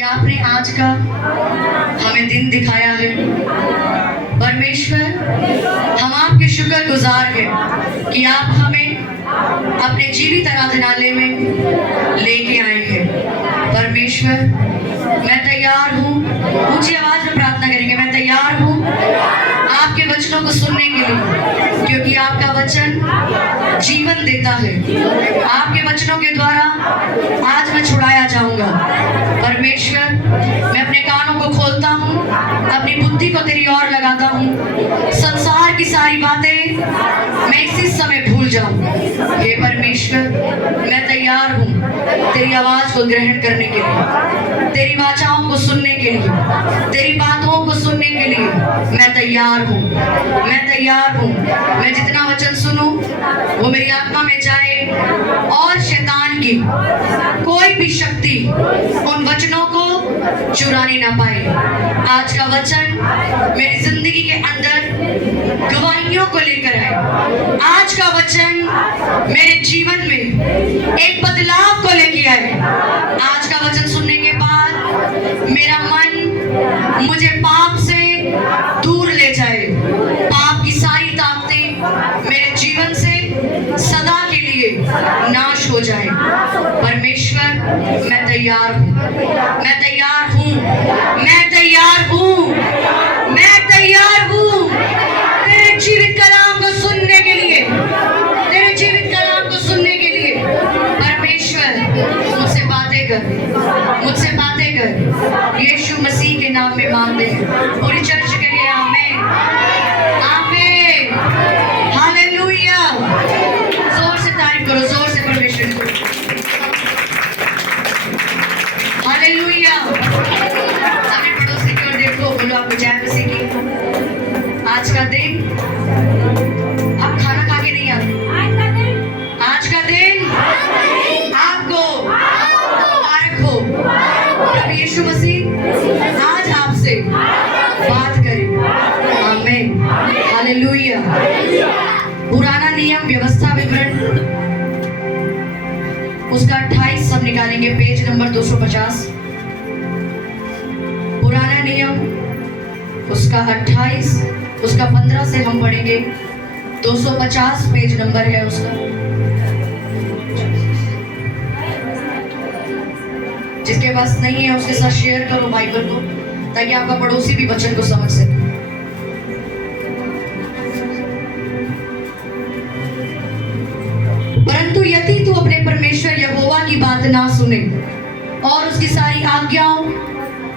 कि आपने आज का हमें दिन दिखाया है। परमेश्वर, हम आपके शुक्रगुजार हैं कि आप हमें अपने जीवित आराधनालय में लेके आए हैं। परमेश्वर, मैं तैयार हूँ, ऊंची आवाज में प्रार्थना करेंगे, मैं तैयार हूँ आपके वचनों को सुनने के लिए, क्योंकि आपका वचन जीवन देता है। आपके वचनों के द्वारा आज मैं छुड़ाया जाऊंगा। परमेश्वर, मैं अपने कानों को खोलता हूँ, अपनी बुद्धि को तेरी ओर लगाता हूँ। संसार की सारी बातें मैं इसी समय भूल जाऊं। हे परमेश्वर, मैं तैयार हूँ तेरी आवाज को ग्रहण करने के लिए, तेरी वाचाओं को सुनने के लिए, तेरी बातों को सुनने के लिए मैं तैयार हूँ। मैं तैयार हूँ। मैं जितना वचन सुनूं वो मेरी आत्मा में जाए और शैतान की कोई भी शक्ति उन वचनों को चुराने ना पाए। आज का वचन मेरी जिंदगी के अंदर गवाहियों को लेकर आए। आज का वचन मेरे जीवन में एक बदलाव को लेके आए। आज का वचन सुनने के बाद मेरा मन मुझे पाप से दूर ले जाए। पाप की सारी ताकतें मेरे जीवन से सदा के लिए नाश हो जाए। परमेश्वर, मैं तैयार हूँ, मैं तैयार हूँ, मैं तैयार हूँ, मैं तैयार हूँ तेरे जीवित कलाम को सुनने के लिए, तेरे जीवित कलाम को सुनने के लिए। परमेश्वर, मुझसे बातें कर, मुझसे बातें कर। यीशु मसीह के नाम में मांगते हैं। पूरी चर्च कहे आमीन, आमीन, हालेलुया। जोर से तारीफ करो, जोर से परमेश्वर को हालेलुया। अपने पड़ोसी की ओर देखो, बोलो आपको जय मसीह की। आज का दिन आप खाना खा के नहीं आते। आज का दिन आपको मुबारक हो। प्रभु यीशु मसीह आज आपसे बात करें। आमीन, हालेलुया। पुराना नियम व्यवस्था विवरण उसका 28 सब निकालेंगे, पेज नंबर 250। पुराना नियम उसका 28, उसका 15 से हम पढ़ेंगे। 250 पेज नंबर है उसका। जिसके पास नहीं है उसके साथ शेयर करो बाइबल को, ताकि आपका पड़ोसी भी वचन को समझ सके। परंतु यदि तू अपने परमेश्वर यहोवा की बात ना सुने और उसकी सारी आज्ञाओं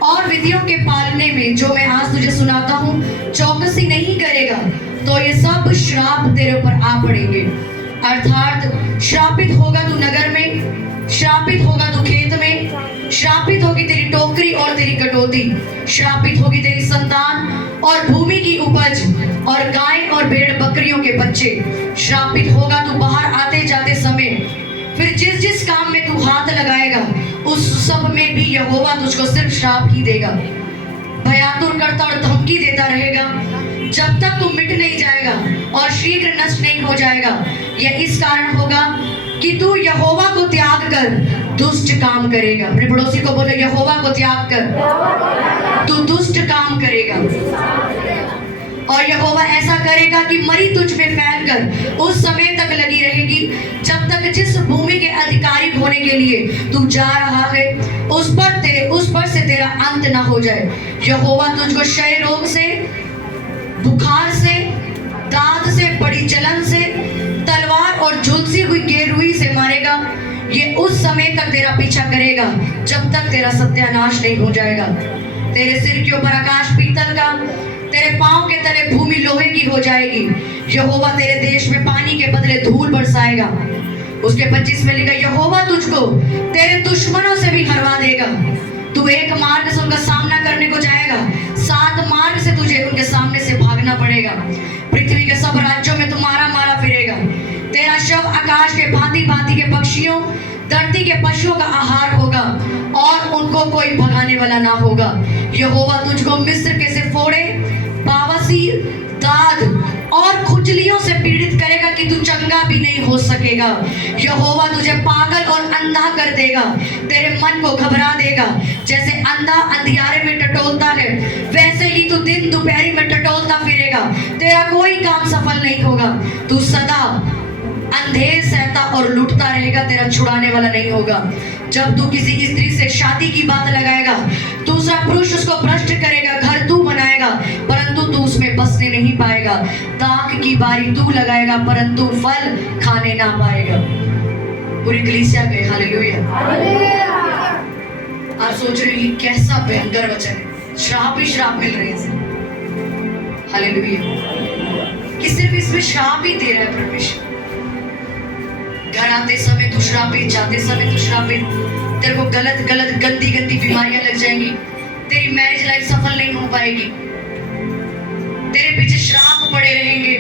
और विधियों के पालने में जो मैं आज तुझे सुनाता हूँ चौकसी नहीं करेगा, तो ये सब श्राप तेरे ऊपर आ पड़ेंगे। अर्थात श्रापित होगा तू नगर में, श्रापित होगा तू खेत में, श्रापित होगी तेरी टोकरी और तेरी कटोती, श्रापित होगी तेरी संतान और भूमि की उपज और गाय और भेड़ बकरियों के बच्चे। श्रापित होगा तू बाहर आते जाते समय। फिर जिस जिस काम में तू हाथ लगाएगा उस सब में भी यहोवा तुझको सिर्फ श्राप ही देगा। भयातुर करता और धमकी देता रहेगा जब तक तू मिट नहीं जाएगा और शीघ्र नष्ट नहीं हो जाएगा। यह इस कारण होगा कि तू यहोवा को त्याग कर दुष्ट काम करेगा। अपने पड़ोसी को बोलो, यहोवा को त्याग कर तू दुष्ट काम करेगा। और यहोवा ऐसा करेगा कि मरी तुझ में फैलकर उस समय तक लगी रहेगी जब तक जिस भूमि के अधिकारी होने के लिए तू जा रहा है उस पर से तेरा अंत ना हो जाए। यहोवा तुझको क्षय रोग से, बुखार से, दाद से, बड़ी जलन से, तलवार और झुलसी हुई गेरुई से मारेगा। ये उस समय तक तेरा पीछा करेगा जब तक तेरा सत्यानाश नहीं हो जाएगा। तेरे सिर के ऊपर आकाश पीतल का, तेरे पांव के तले भूमि लोहे की हो जाएगी। यहोवा तेरे देश में पानी के बदले धूल बरसाएगा। उसके 25 में लिखा, यहोवा तुझको तेरे दुश्मनों से भी हरवा देगा। तू एक मार्ग से उनका सामना करने को जाएगा, 7 मार्ग से तुझे उनके सामने से भागना पड़ेगा। पृथ्वी के सब राज्यों में तू मारा मारा फिरेगा। तेरा शव आकाश के भांति भांति के पक्षियों, धरती के पशुओं का आहार होगा और उनको कोई भगाने वाला ना होगा। यहोवा तुझको मिस्र के से फोड़े, बावासीर, दाद और खुजलियों से पीड़ित करेगा कि तू चंगा भी नहीं हो सकेगा। यहोवा तुझे पागल और अंधा कर देगा, तेरे मन को घबरा देगा। जैसे अंधा अंधियारे में टटोलता है, वैसे ही तू दिन दोपहरी में टटोलता फिरेगा। तेरा कोई काम सफल नहीं होगा। तू सदा अंधेर सहता और लूटता रहेगा, तेरा छुड़ाने वाला नहीं होगा। जब तू किसी स्त्री से शादी की बात लगाएगा, दूसरा पुरुष उसको भ्रष्ट करेगा, घर तू बनाएगा परंतु तू उसमें बसने नहीं पाएगा। दाख की बारी तू लगाएगा परंतु फल खाने ना पाएगा। पूरी कलीसिया गए हालेलुया। आप सोच रहे हो कैसा भयंकर वचन है, श्राप ही श्राप मिल रहे हैं। हालेलुया। कि सिर्फ इसमें श्राप ही दे रहा है परमेश्वर। घर आते समय तू श्रापित, जाते समय तू श्रापित, तेरे को गलत गलत गंदी गंदी बीमारियां लग जाएंगी, तेरी मैरिज लाइफ सफल नहीं हो पाएगी, तेरे पीछे श्राप पड़े रहेंगे।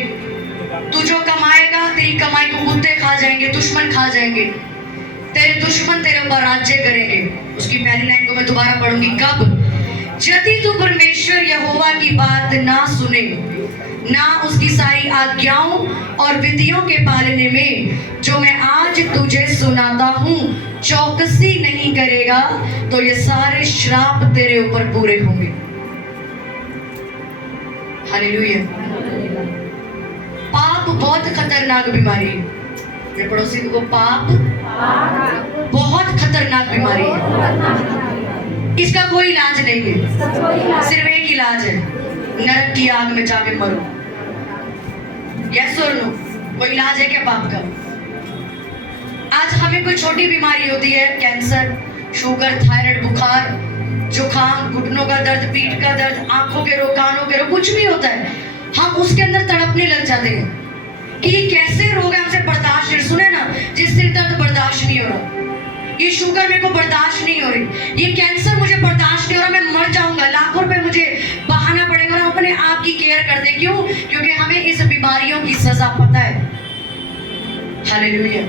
तू जो कमाएगा तेरी कमाई को कुत्ते खा जाएंगे, दुश्मन खा जाएंगे, तेरे दुश्मन तेरे ऊपर राज्य करेंगे। उसकी पहली लाइन को मैं दोबारा पढ़ूंगी। कब? यदि तू परमेश्वर यहोवा की बात ना सुने, ना उसकी सारी आज्ञाओं और विधियों के पालने में जो मैं आज तुझे सुनाता हूँ चौकसी नहीं करेगा, तो ये सारे श्राप तेरे ऊपर पूरे होंगे। हालेलुया। पाप बहुत खतरनाक बीमारी है। मेरे पड़ोसी को, पाप बहुत खतरनाक बीमारी है, इसका कोई इलाज नहीं है, सिर्फ एक इलाज है, नरक की आग में जाके मरो। यस और नो? कोई इलाज है क्या पाप का? आज हमें कोई छोटी बीमारी होती है, कैंसर, शुगर, थायराइड, बुखार, जुकाम, घुटनों का दर्द, पीठ का दर्द, आंखों के रोग, कानों के रोग, कुछ भी होता है, हम उसके अंदर तड़पने लग जाते हैं कि ये कैसे रोग है, हमसे बर्दाश्त नहीं। सुने ना, जिस सिर दर्द बर्दाश्त नहीं हो रहा, ये शुगर मेरे को बर्दाश्त नहीं हो रही, ये कैंसर मुझे बर्दाश्त नहीं हो रहा, मैं मर जाऊंगा, लाखों रुपए मुझे बहाना पड़ेगा। हम अपने आप की केयर करते, क्यों? क्योंकि हमें इस बीमारियों की सजा पता है। हालेलुया।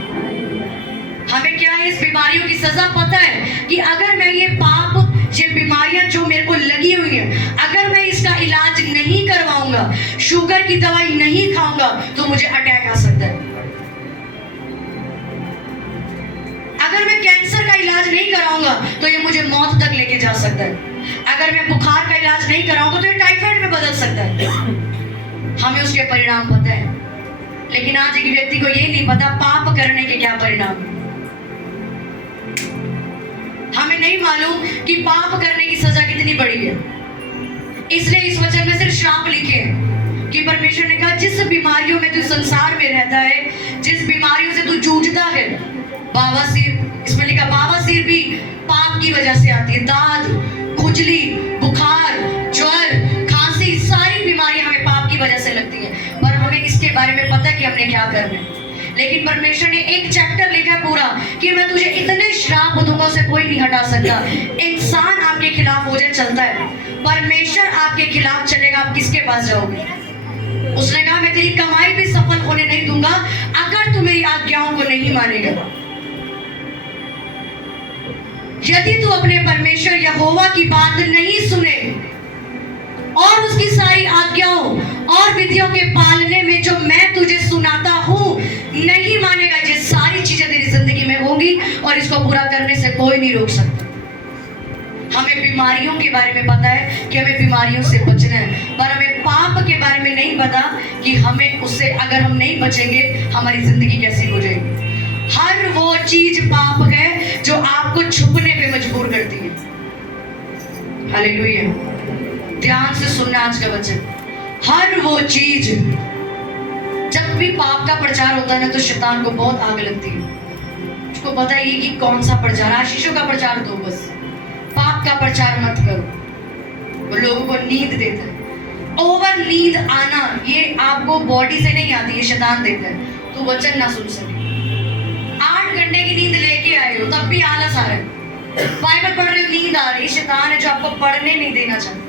हमें क्या है? इस बीमारियों की सजा पता है कि अगर मैं ये पाप, ये बीमारियां जो मेरे को लगी हुई हैं, अगर मैं इसका इलाज नहीं करवाऊंगा, शुगर की दवाई नहीं खाऊंगा, तो मुझे अटैक आ सकता है। अगर मैं कैंसर का इलाज नहीं कराऊंगा तो ये मुझे मौत तक लेके जा सकता है। अगर मैं बुखार का इलाज नहीं कराऊंगा तो ये टाइफाइड में बदल सकता है। हमें उसके परिणाम पता है, लेकिन आज एक व्यक्ति को ये नहीं पता पाप करने के क्या परिणाम। हमें नहीं मालूम कि पाप करने की सजा कितनी बड़ी है। इसलिए इस वचन में सिर्फ श्राप लिखे हैं कि परमेश्वर ने कहा जिस बीमारियों में तू संसार में रहता है, जिस बीमारियों से तू जूझता है, बावासीर, इसमें लिखा बावासीर भी पाप की वजह से आती है। दाद, खुजली, बुखार, ज्वर, खांसी, सारी बीमारियां हमें पाप की वजह से लगती हैं, पर हमें इसके बारे में पता है कि हमने क्या करना है। लेकिन परमेश्वर ने एक चैप्टर लिखा पूरा कि मैं तुझे इतने श्राप दूंगा, उसे कोई नहीं हटा सकता। इंसान आपके खिलाफ हो जाए चलता है, परमेश्वर आपके खिलाफ चलेगा, आप किसके पास जाओगे? उसने कहा मैं तेरी कमाई भी सफल होने नहीं दूंगा अगर तू मेरी आज्ञाओं को नहीं मानेगा। यदि तू अपने परमेश्वर यहोवा की बात नहीं सुने और उसकी सारी आज्ञाओं और विधियों के पालने में जो मैं तुझे सुनाता हूं नहीं मानेगा, ये सारी चीजें तेरी जिंदगी में होगी और इसको पूरा करने से कोई नहीं रोक सकता। हमें बीमारियों के बारे में पता है कि हमें बीमारियों से बचना है, पर हमें पाप के बारे में नहीं पता कि हमें उससे अगर हम नहीं बचेंगे हमारी जिंदगी कैसी हो जाएगी। हर वो चीज पाप है जो आपको छुपने पे मजबूर करती है। हालेलुया। ध्यान से सुनना आज का वचन। हर वो चीज, जब भी पाप का प्रचार होता है ना तो शैतान को बहुत आग लगती है। उसको पता है कि कौन सा प्रचार, आशीषों का प्रचार दो, बस पाप का प्रचार मत करो। वो लोगों को नींद देता है। ओवर नींद आना ये आपको बॉडी से नहीं आती, ये शैतान देता है। तो वचन ना सुन सके, 8 घंटे की नींद लेके आए हो तब भी आलस आ रहा है, बाइबल पढ़ रहे हो नींद आ रही है, शैतान है जो आपको पढ़ने नहीं देना चाहता।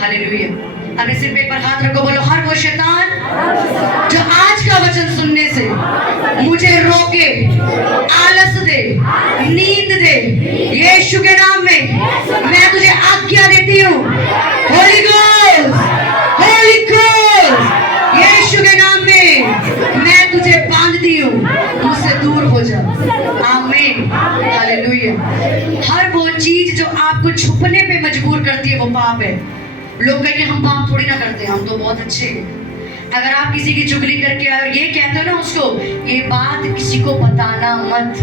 हालेलुया। अपने सिर पे एक बार हाथ रखो, बोलो हर वो शैतान जो आज का वचन सुनने से मुझे रोके, आलस दे, नींद दे, यीशु के नाम में मैं तुझे आज्ञा देती हूँ। होली घोस्ट, होली घोस्ट, आपको छुपने पे मजबूर करती है वो पाप है। लोग कहेंगे हम पाप थोड़ी ना करते, हम तो बहुत अच्छे हैं। अगर आप किसी की चुगली करके आए और ये कहते हो ना उसको, ये बात किसी को बताना मत,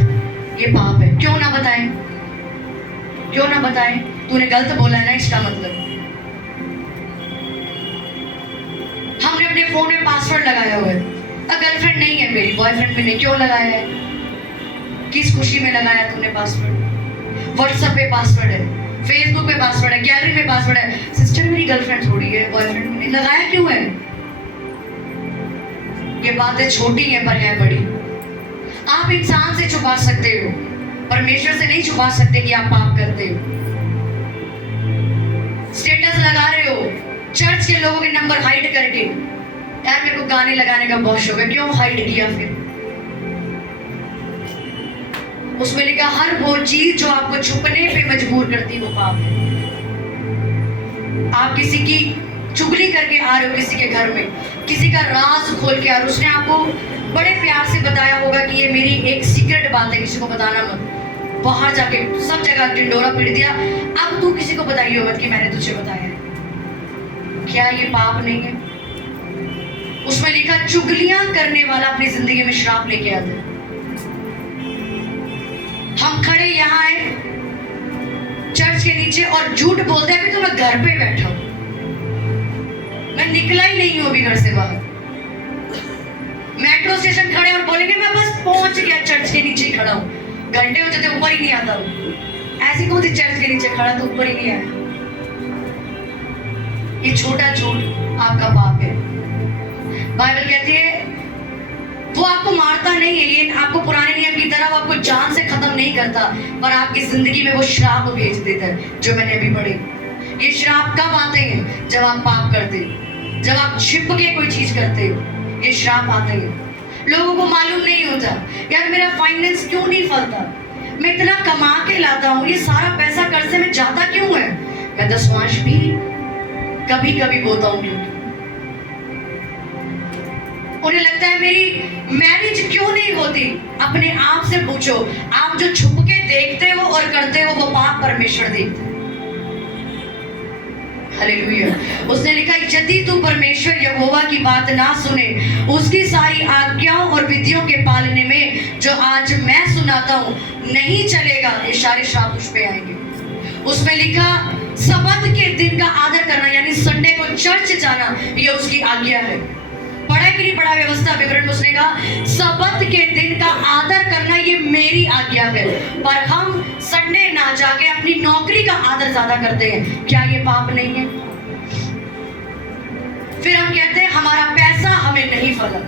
ये पाप है। क्यों ना बताएं, क्यों ना बताएं? तूने गलत बोला है ना, इसका मतलब। हमने अपने फोन में पासवर्ड लगाया हुआ है, गर्लफ्रेंड नहीं है मेरी, बॉयफ्रेंड भी नहीं, क्यों लगाया है? किस खुशी में लगाया तूने पासवर्ड? व्हाट्सएप पे पासवर्ड है, फेसबुक पे पासवर्ड है, गैलरी में पासवर्ड है। सिस्टर मेरी गर्लफ्रेंड थोड़ी है, बॉयफ्रेंड नहीं, लगाया क्यों है? ये बातें छोटी हैं पर है बड़ी। आप इंसान से छुपा सकते हो, परमेश्वर से नहीं छुपा सकते कि आप पाप करते हो। स्टेटस लगा रहे हो, चर्च के लोगों के नंबर हाइड करके, यार मेरे को गाने लगाने का बहुत शौक है, क्यों हाइड किया? फिर उसमें लिखा हर वो चीज जो आपको छुपने पे मजबूर करती है वो पाप है। आप किसी की चुगली करके आ रहे हो, किसी के घर में किसी का राज खोल के आ रहे हो, उसने आपको बड़े प्यार से बताया होगा कि ये मेरी एक सीक्रेट बात है, किसी को बताना मत। बाहर जाके सब जगह टिंडोरा पीट दिया, अब तू किसी को बताइए मत कि मैंने तुझे बताया है। क्या ये पाप नहीं है? उसमें लिखा चुगलियां करने वाला अपनी जिंदगी में श्राप लेके आता है। हम खड़े यहाँ आए चर्च के नीचे और झूठ बोलते हैं, अभी तो मैं घर पे बैठा हूं, मैं निकला ही नहीं हूं अभी घर से बाहर। मेट्रो स्टेशन खड़े और बोलेंगे मैं बस पहुंच गया, चर्च के नीचे ही खड़ा हूं, घंटे हो जाते ऊपर ही नहीं आता हूं। ऐसी कौन सी चर्च के नीचे खड़ा तो ऊपर ही नहीं आया? ये छोटा झूठ आपका पाप है। बाइबल कहती है वो आपको मारता नहीं है, ये आपको पुराने नियम की तरह वो आपको जान से खत्म नहीं करता, पर आपकी जिंदगी में वो श्राप भेज देता है, जो मैंने अभी पढ़ी। ये श्राप कब आते हैं? जब आप पाप करते हो, जब आप छिप के कोई चीज करते हो, ये श्राप आते हैं। लोगों को मालूम नहीं होता, यार मेरा फाइनेंस क्यों नहीं फलता, मैं इतना कमा के लाता हूँ, ये सारा पैसा कर्जे में जाता क्यों है? मैं दसवांश भी कभी कभी बोलता हूँ क्योंकि उन्हें लगता है मेरी मैरिज क्यों नहीं होती। अपने आप से पूछो, आप जो छुप के देखते हो और करते हो वो पाप परमेश्वर देखते हैं। हालेलुया। उसने लिखा यदि तू परमेश्वर यहोवा की बात ना सुने, उसकी सारी आज्ञाओं और विधियों के पालने में जो आज मैं सुनाता हूँ नहीं चलेगा, ये सारे श्राप तुझ पे आएंगे। उसमें लिखा सबत के दिन का आदर करना, यानी संडे को चर्च जाना, ये उसकी आज्ञा है। पढ़ा कि नहीं पढ़ा व्यवस्था विवरण? उसने कहा सबत के दिन का आदर करना ये मेरी आज्ञा है, पर हम संडे ना जाके अपनी नौकरी का आदर ज्यादा करते हैं। क्या ये पाप नहीं है? फिर हम कहते हैं हमारा पैसा हमें नहीं फला।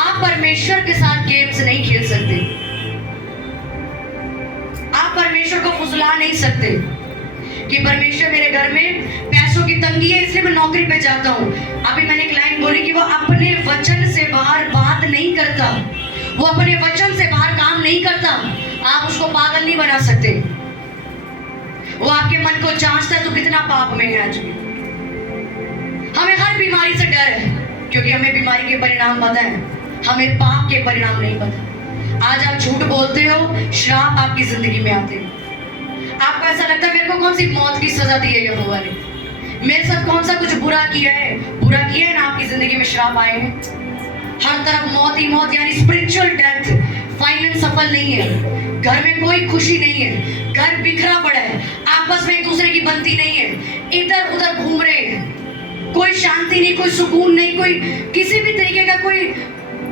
आप परमेश्वर के साथ गेम्स नहीं खेल सकते, आप परमेश्वर को फुसला नहीं सकते कि परमेश्वर मेरे घर में पैसों की तंगी है इसलिए मैं नौकरी पे जाता हूँ। अभी मैंने एक लाइन बोली कि वो अपने वचन से बाहर बात नहीं करता, वो अपने वचन से बाहर काम नहीं करता। आप उसको पागल नहीं बना सकते। वो आपके मन को जांचता है तो कितना पाप में है। आज भी हमें हर बीमारी से डर है क्योंकि हमें बीमारी के परिणाम पता है, हमें पाप के परिणाम नहीं पता। आज आप झूठ बोलते हो, श्राप आपकी जिंदगी में आते हैं। आपको ऐसा लगता है मेरे को कौन सी मौत की सजा दी है यहोवा ने, मेरे साथ कौन सा कुछ बुरा किया है? बुरा किया है ना, आपकी जिंदगी में श्राप आए हैं। हर तरफ मौत ही मौत, यानी स्पिरिचुअल डेथ। फाइनेंस सफल नहीं है, घर में कोई खुशी नहीं है, घर बिखरा पड़ा है, आपस में एक दूसरे की बनती नहीं है, इधर उधर घूम रहे हैं, कोई शांति नहीं, कोई सुकून नहीं, कोई किसी भी तरीके का कोई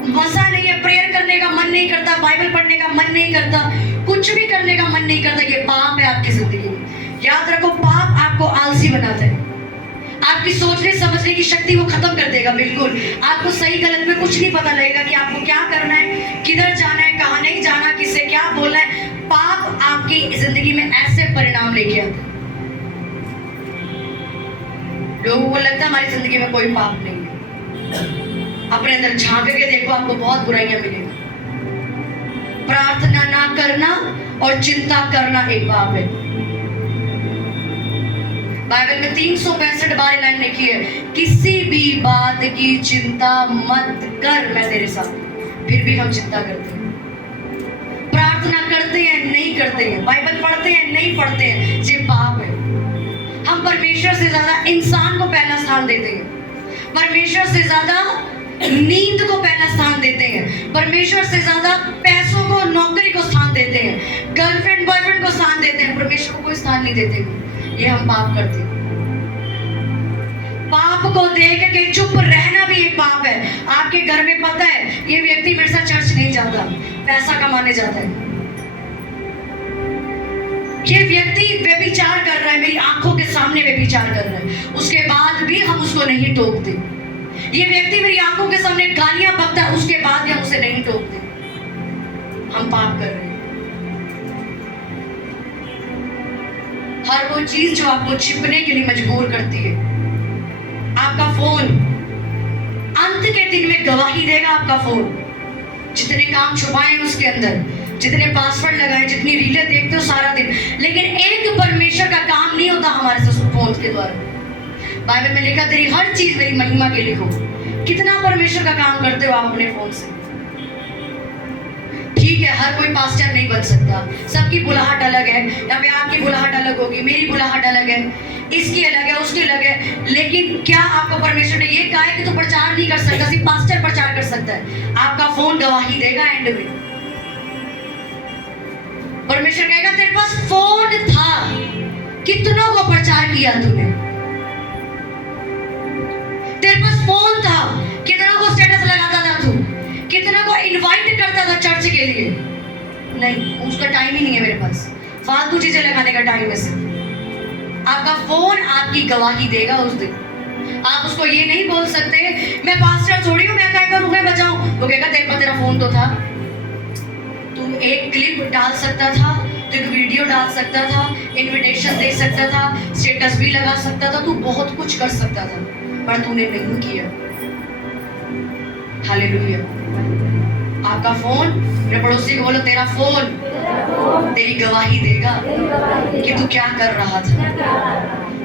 मजा नहीं है। प्रेयर करने का मन नहीं करता, बाइबल पढ़ने का मन नहीं करता, कुछ भी करने का मन नहीं करता। ये पाप है आपकी जिंदगी में। याद रखो, पाप आपको आलसी बनाता है, आपकी सोचने समझने की शक्ति वो खत्म कर देगा। बिल्कुल आपको सही गलत में कुछ नहीं पता लगेगा कि आपको क्या करना है, किधर जाना है, कहाँ नहीं जाना, किससे क्या बोलना है। पाप आपकी जिंदगी में ऐसे परिणाम लेके आता है। लोगों को लगता है हमारी जिंदगी में कोई पाप नहीं है। अपने अंदर झांक के देखो, आपको बहुत बुराइयां मिलेंगी। प्रार्थना ना करना और चिंता करना एक पाप है। बाइबल में 365 बार लाइन लिखी है, किसी भी बात की चिंता मत कर, मैं तेरे साथ। फिर भी हम चिंता करते हैं। प्रार्थना प्रार्थना करते हैं नहीं करते हैं, बाइबल पढ़ते हैं नहीं पढ़ते हैं, ये पाप है। हम परमेश्वर से ज्यादा इंसान को पहला स्थान देते हैं, परमेश्वर से ज्यादा नींद को पहला स्थान देते हैं, परमेश्वर से ज्यादा पैसों को, नौकरी को स्थान देते हैं, गर्लफ्रेंड बॉयफ्रेंड को स्थान देते हैं, परमेश्वर को कोई स्थान नहीं देते। ये हम पाप करते हैं। पाप को देख के चुप रहना भी एक पाप है। आपके घर में पता है ये व्यक्ति मेरे साथ चर्च नहीं जाता, पैसा कमाने जाता है, ये व्यक्ति व्यभिचार कर रहा है, मेरी आंखों के सामने व्यभिचार कर रहा है, उसके बाद भी हम उसको नहीं टोकते। ये व्यक्ति मेरी आंखों के सामने गालियां बकता है, उसके बाद भी हम उसे नहीं टोकते। हम पाप कर रहे हैं। हर वो चीज जो आपको छिपने के लिए मजबूर करती है, आपका फोन अंत के दिन में गवाही देगा। आपका फोन जितने काम छुपाए उसके अंदर, जितने पासवर्ड लगाए, जितनी रीलें देखते हो सारा दिन, लेकिन एक परमेश्वर का काम नहीं होता हमारे से फोन के द्वारा। बाइबल में लिखा तेरी हर चीज मेरी महिमा के लिखो। कितना परमेश्वर का काम करते हो आप अपने फोन से। ठीक है, हर कोई पास्टर नहीं बन सकता, सबकी बुलाहट अलग है। या मैं आपकी बुलाहट अलग होगी, मेरी बुलाहट अलग है, इसकी अलग है, उसकी अलग है। लेकिन क्या आपको परमेश्वर ने ये कहा है कि तू प्रचार नहीं कर सकता, सिर्फ पास्टर प्रचार कर सकता है? आपका फोन गवाही देगा एंड में। परमेश्वर कहेगा तेरे पास फोन था, कितनों को प्रचार किया तूने? तेरे पास फोन था, कितनों को स्टेटस लगाता था तू, कितनों को इनवाइट करता था चर्च के लिए? नहीं, उसका टाइम ही नहीं है मेरे पास, फालतू चीजें लगाने का टाइम है सिर्फ। आपका फोन आपकी गवाही देगा उस दिन। आप उसको ये नहीं बोल सकते मैं पास्टर थोड़ी हूँ, मैं क्या करूँ, मैं बचाऊं। वो कहेगा तेरे पास तेरा फोन तो था, तू एक क्लिप डाल सकता था, तू एक वीडियो डाल सकता था, इनविटेशन दे सकता था, स्टेटस भी लगा सकता था, तू बहुत कुछ कर सकता था, पर तूने नहीं किया। हालेलुया। आपका फोन, मेरे पड़ोसी को बोलो तेरा फोन तेरी गवाही देगा कि तू क्या कर रहा था।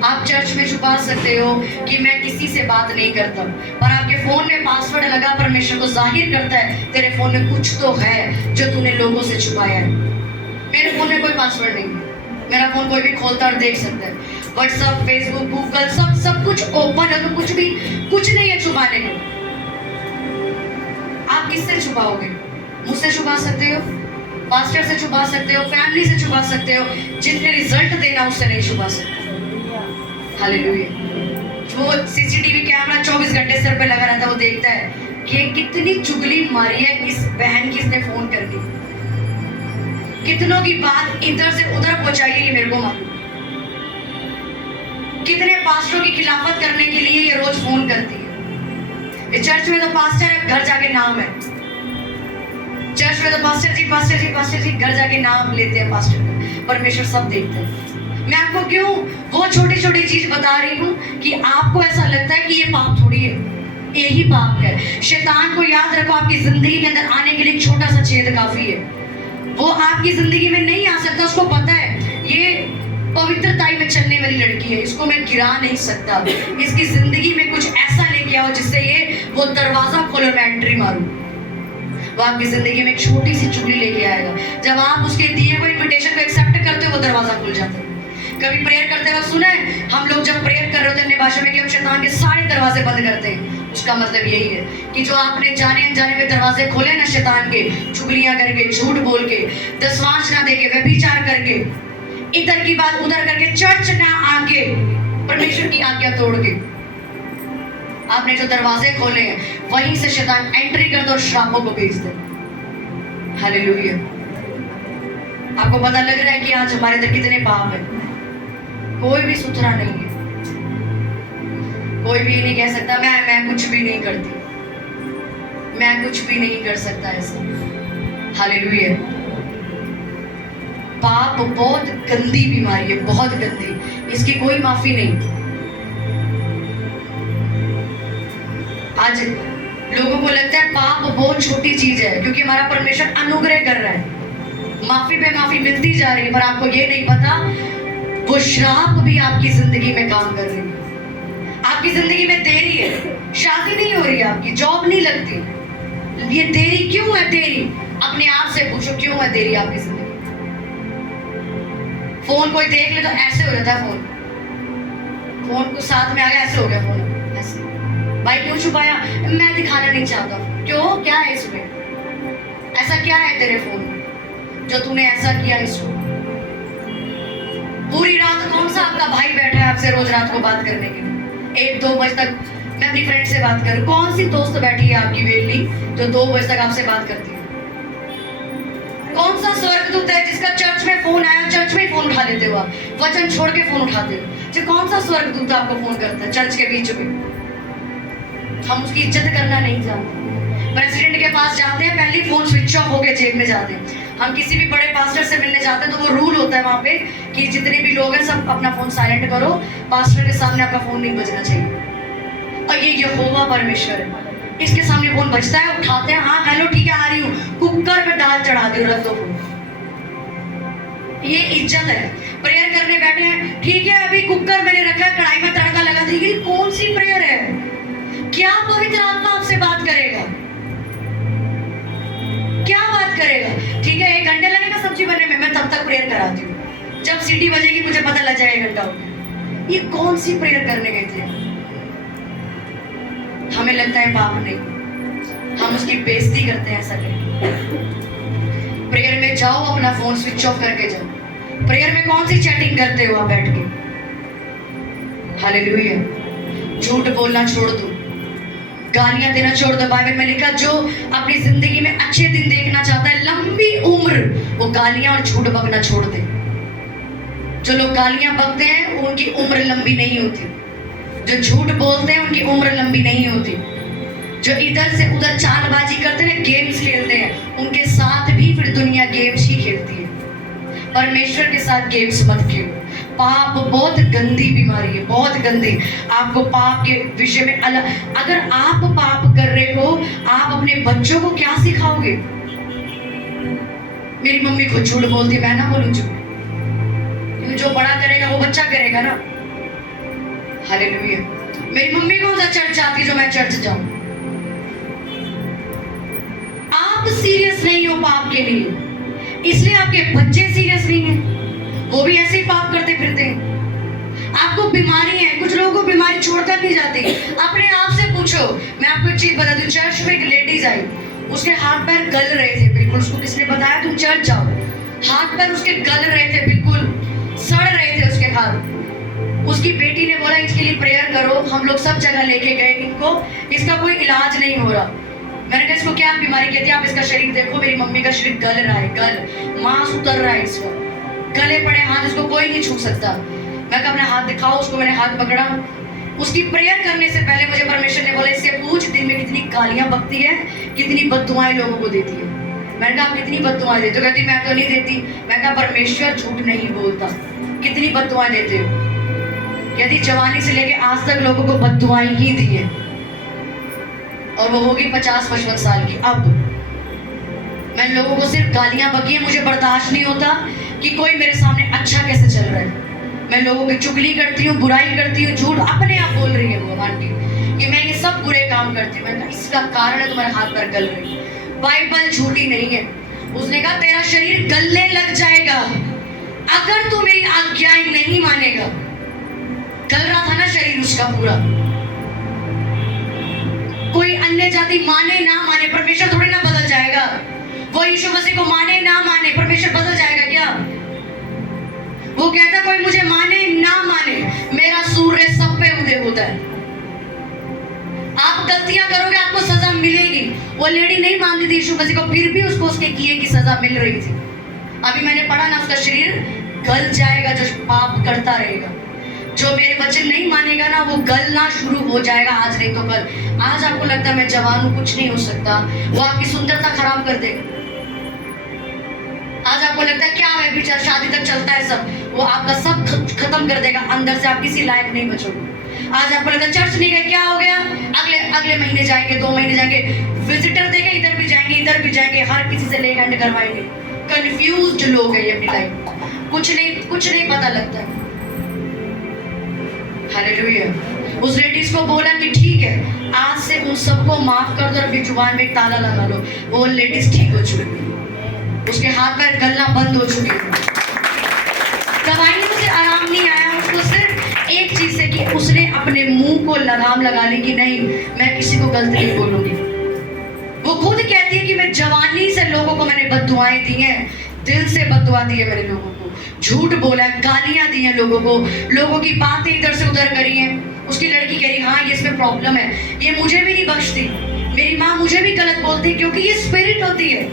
आप चर्च में छुपा सकते हो कि मैं किसी से बात नहीं करता, पर आपके फोन में पासवर्ड लगा परमेश्वर को जाहिर करता है तेरे फोन में कुछ तो है जो तूने लोगों से छुपाया है। मेरे फोन में कोई पासवर्ड नहीं है, मेरा फोन कोई भी खोलता और देख सकता है। व्हाट्सएप, फेसबुक, गूगल, सब कुछ ओपन है, तो कुछ नहीं है छुपाने को। आप किससे छुपाओगे? मुझसे छुपा सकते हो, पास्टर से छुपा सकते हो, फैमिली से छुपा सकते हो, जितने रिजल्ट देना उससे नहीं छुपा सकते। हालेलुया। वो सीसीटीवी कैमरा 24 घंटे सर पे लगा रहता है, वो देखता है कि कितनी चुगली मारी है इस बहन की, इसने फोन करके कितनों की बात इधर से उधर पहुंचाई है, ये मेरे को मालूम। कितने पास्टरों की खिलाफत करने के लिए ये रोज फोन करती है। ये चर्च में तो पास्टर है, घर जाके नाम है। चर्च में तो पास्टर जी घर जाके नाम लेते हैं पास्टर का। परमेश्वर सब देखते हैं। मैं आपको क्यों वो छोटी छोटी चीज बता रही हूँ कि आपको ऐसा लगता है कि ये पाप थोड़ी है, यही पाप है। शैतान को याद रखो, आपकी जिंदगी के अंदर आने के लिए एक छोटा सा छेद काफी है। वो आपकी जिंदगी में नहीं आ सकता, उसको पता है ये पवित्रताई में चलने वाली लड़की है, इसको मैं गिरा नहीं सकता। इसकी जिंदगी में कुछ ऐसा लेके आओ जिससे ये वो दरवाजा खोलो, मैं एंट्री मारूं। वो आपकी जिंदगी में एक छोटी सी चुगली लेके आएगा। जब आप उसके दिए हुए इनविटेशन को एक्सेप्ट करते हो, वो दरवाजा खुल जाता है। कभी प्रेयर करते वक्त सुना है हम लोग जब प्रेयर कर रहे होते हैं अपनी भाषा में कि हम शैतान के सारे दरवाजे बंद करते हैं? उसका मतलब यही है कि जो आपने जाने अनजाने में दरवाजे खोले ना शैतान के, चुगलियां करके, झूठ बोल के, दसवांश ना देके, व्यभिचार करके, इधर की बात उधर करके, चर्च ना आके, परमेश्वर की आज्ञा तोड़ के आपने जो दरवाजे खोले हैं, वहीं से शैतान एंट्री करता और श्रापों को भेज दे। हालेलुया। आपको पता लग रहा है कि आज हमारे अंदर कितने पाप है। कोई भी सुथरा नहीं है, कोई भी नहीं कह सकता मैं कुछ भी नहीं करती, मैं कुछ भी नहीं कर सकता ऐसा। हालेलुया। पाप बहुत गंदी बीमारी है, बहुत गंदी, इसकी कोई माफी नहीं। आज लोगों को लगता है पाप बहुत छोटी चीज है क्योंकि हमारा परमेश्वर अनुग्रह कर रहा है, माफी पे माफी मिलती जा रही है, पर आपको ये नहीं पता वो श्राप भी आपकी जिंदगी में काम कर रही है। आपकी जिंदगी में देरी है, शादी नहीं हो रही है, आपकी जॉब नहीं लगती, ये देरी क्यों है? देरी अपने आप से पूछो क्यों है देरी आपकी जिंदगी। फोन कोई देख ले तो ऐसे हो जाता है, फोन को साथ में आ गया ऐसे हो गया फोन ऐसे। भाई क्यों छुपाया? मैं दिखाना नहीं चाहता। क्यों? क्या है इसमें? ऐसा क्या है तेरे फोन में जो तूने ऐसा किया इसको? पूरी रात कौन सा आपका भाई बैठा है आपसे रोज रात को बात करने के लिए? 1-2 बजे तक मैं अपनी फ्रेंड से बात करूं। कौन सी दोस्त बैठी है आपकी वेली जो 2 बजे तक आपसे बात करती है? कौन सा स्वर्गदूत है जिसका चर्च में फोन आया, चर्च में फोन उठा लेते हो आप, वचन छोड़ के फोन उठाते हो? जो कौन सा स्वर्गदूत आपको फोन करता है चर्च के बीच में? हम उसकी इज्जत करना नहीं जानते। प्रेसिडेंट के पास जाते हैं, पहले फोन स्विच ऑफ होके जेब में जाते हैं। हम किसी भी बड़े पास्टर से मिलने जाते हैं तो वो रूल होता है वहां पे कि जितने भी लोग हैं सब अपना फोन साइलेंट करो, पास्टर के सामने आपका फोन नहीं बजना चाहिए। और ये यहोवा परमेश्वर है, इसके सामने फोन बजता है, उठाते हैं, हाँ हेलो ठीक है आ रही हूँ, कुकर पे दाल चढ़ा दो, रख दो फोन। ये इज्जत है। प्रेयर करने बैठे हैं, ठीक है अभी कुकर मैंने रखा है, कढ़ाई में तड़का लगा दी। ये कौन सी प्रेयर है? क्या पवित्र आत्मा आपसे बात करेगा? क्या बात करेगा? ठीक है 1 घंटे लगेगा सब्जी बनने में, मैं तब तक प्रेयर कराती हूँ, जब सीटी बजेगी मुझे पता लग जाएगा 1 घंटा हो गया। ये कौन सी प्रेयर करने गए थे? हमें लगता है पाप नहीं, हम उसकी बेइज्जती करते हैं ऐसा करके। प्रेयर में जाओ, अपना फोन स्विच ऑफ करके जाओ। प्रेयर में कौन सी चैटिंग करते हो आप बैठ के? हालेलुया। झूठ बोलना छोड़ दो, गालियां देना छोड़ दो। बाइबल में लिखा जो अपनी जिंदगी में अच्छे दिन देखना चाहता है, लंबी उम्र, वो गालियां और झूठ बकना छोड़ दे। जो लोग गालियां बकते हैं उनकी उम्र लंबी नहीं होती, जो झूठ बोलते हैं उनकी उम्र लंबी नहीं होती, जो इधर से उधर चालबाजी करते हैं, गेम्स खेलते हैं, उनके साथ भी फिर दुनिया गेम्स ही खेलती है। परमेश्वर के साथ गेम्स मत खेलो। पाप बहुत गंदी बीमारी है, बहुत गंदी। आपको पाप के विषय में अलग, अगर आप पाप कर रहे हो, आप अपने बच्चों को क्या सिखाओगे? मेरी मम्मी खुद झूठ बोलती, मैं ना बोलूं झूठ, क्योंकि जो बड़ा करेगा वो बच्चा करेगा ना। हालेलुया। मेरी मम्मी कौन सा चर्च चाहती जो मैं चर्च जाऊं? आप सीरियस नहीं हो पाप के लिए, इसलिए आपके बच्चे सीरियस नहीं है, वो भी ऐसे ही पाप करते फिरते हैं। आपको बीमारी है, कुछ लोगों को बीमारी छोड़कर नहीं जाती। अपने आप से पूछो। मैं आपको एक चीज बता दूं, चर्च में एक लेडीज आई, उसके हाथ पैर गल रहे थे बिल्कुल। उसको किसने बताया तुम चर्च जाओ? हाथ पैर उसके गल रहे थे, बिल्कुल सड़ रहे थे उसके हाथ। उसकी बेटी ने बोला इसके लिए प्रेयर करो। हम लोग सब जगह लेके गए इनको, इसका कोई इलाज नहीं हो रहा। मैंने कहा इसको क्या बीमारी कहती है? आप इसका शरीर देखो, मेरी मम्मी का शरीर गल रहा है, गल मांस उतर रहा है इसका, गले पड़े हाथ, इसको कोई नहीं छू सकता। मैं कहा अपना हाथ दिखाओ। उसको मैंने हाथ पकड़ा। उसकी प्रेयर करने से पहले मुझे परमेश्वर ने बोला इससे पूछ दिन में कितनी गालियां बकती है, कितनी बद्दुआएं लोगों को देती है। मैंने कहा आप कितनी बद्दुआएं देते हो? कहती मैं तो नहीं देती। मैं कहा परमेश्वर झूठ नहीं बोलता, कितनी बद्दुआएं देते हो? यदि जवानी से लेके आज तक लोगों को बद्दुआएं ही दी है, और वो होगी 50-55 साल की। अब मैं लोगों को सिर्फ गालियां बकी है, मुझे बर्दाश्त नहीं होता कि कोई मेरे सामने अच्छा कैसे चल रहा है। मैं लोगों की चुगली करती हूँ, बुराई करती हूँ, झूठ अपने आप बोल रही है वो आंटी कि मैं ये सब बुरे काम करती हूँ। मैंने कहा इसका कारण है तुम्हारे हाथ पर गल रही है। बाइबल झूठी नहीं है। उसने कहा तेरा शरीर गलने लग जाएगा अगर तू मेरी आज्ञाएं नहीं मानेगा। गल रहा था ना शरीर उसका पूरा। कोई अन्य जाति माने ना माने, परमेश्वर थोड़ी ना बदल जाएगा। वो यीशु मसीह को माने ना माने, परमेश्वर बदल जाएगा क्या? वो कहता कोई मुझे माने ना माने, मेरा सूर्य सब पे उदय होता है। आप गलतियां करोगे आपको सजा मिलेगी। वो लेडी नहीं मानती थी यीशु मसीह को, फिर भी उसको उसके किए की सजा मिल रही थी। अभी मैंने पढ़ा ना, उसका शरीर गल जाएगा जो पाप करता रहेगा। जो मेरे वचन नहीं मानेगा ना, वो गलना शुरू हो जाएगा, आज नहीं तो कल। आज आपको लगता है मैं जवान हूं, कुछ नहीं हो सकता, वो आपकी सुंदरता खराब कर देगा। आज आपको लगता है क्या है बेचारा, शादी तक चलता है सब, वो आपका सब खत्म कर देगा। अंदर से आप किसी लायक नहीं बचोगे। आज आपको लगता है चर्च नहीं गए, क्या हो गया? अगले महीने जाएंगे, 2 महीने जाएंगे, विजिटर देंगे, इधर भी जाएंगे, इधर भी जाएंगे, हर किसी से लेग हैंड करवाएंगे। कंफ्यूज्ड लोग हैं ये अपनी लाइफ, कुछ नहीं पता लगता है। हालेलुया। उस लेडीज को बोला कि ठीक है आज से उन सबको माफ कर दो और अपनी जुबान में ताला लगा लो। वो लेडीज ठीक हो चुकी। उसके हाथ पैर गलना बंद हो चुके थे। दवाइयों से आराम नहीं आया उसको, सिर्फ एक चीज से कि उसने अपने मुंह को लगाम लगा ली कि नहीं, मैं किसी को गलत नहीं बोलूंगी। वो खुद कहती है कि मैं जवानी से लोगों को मैंने बद्दुआएं दी हैं, दिल से बद्दुआ दी है मैंने लोगों को, झूठ बोला है, गालियां दी हैं लोगों को, लोगों की बातें इधर से उधर करी हैं। उसकी लड़की कह रही हाँ ये इसमें प्रॉब्लम है, ये मुझे भी नहीं बख्शती, मेरी माँ मुझे भी गलत बोलती है, क्योंकि ये स्पिरिट होती है।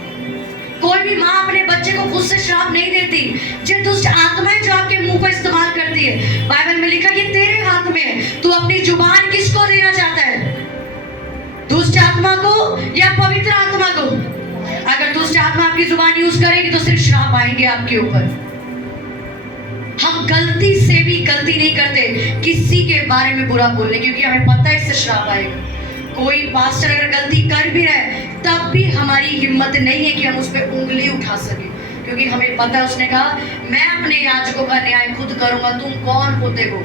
कोई भी माँ अपने बच्चे को खुद से श्राप नहीं देती। जो दुष्ट आत्माएं जो आपके मुंह को इस्तेमाल करती है, बाइबल में लिखा ये तेरे हाथ में है, तू अपनी जुबान किसको देना चाहता है, दुष्ट आत्मा को या पवित्र आत्मा को? अगर दुष्ट आत्मा आपकी जुबान यूज करेगी तो सिर्फ श्राप आएंगे आपके ऊपर। हम गलती से भी गलती नहीं करते किसी के बारे में बुरा बोलने, क्योंकि हमें पता है इससे श्राप आएगा। कोई पास्टर अगर गलती कर भी रहा है तब भी हमारी हिम्मत नहीं है कि हम उस पर उंगली उठा सके, क्योंकि हमें पता है उसने कहा मैं अपने याजकों का न्याय खुद करूंगा, तुम कौन होते हो?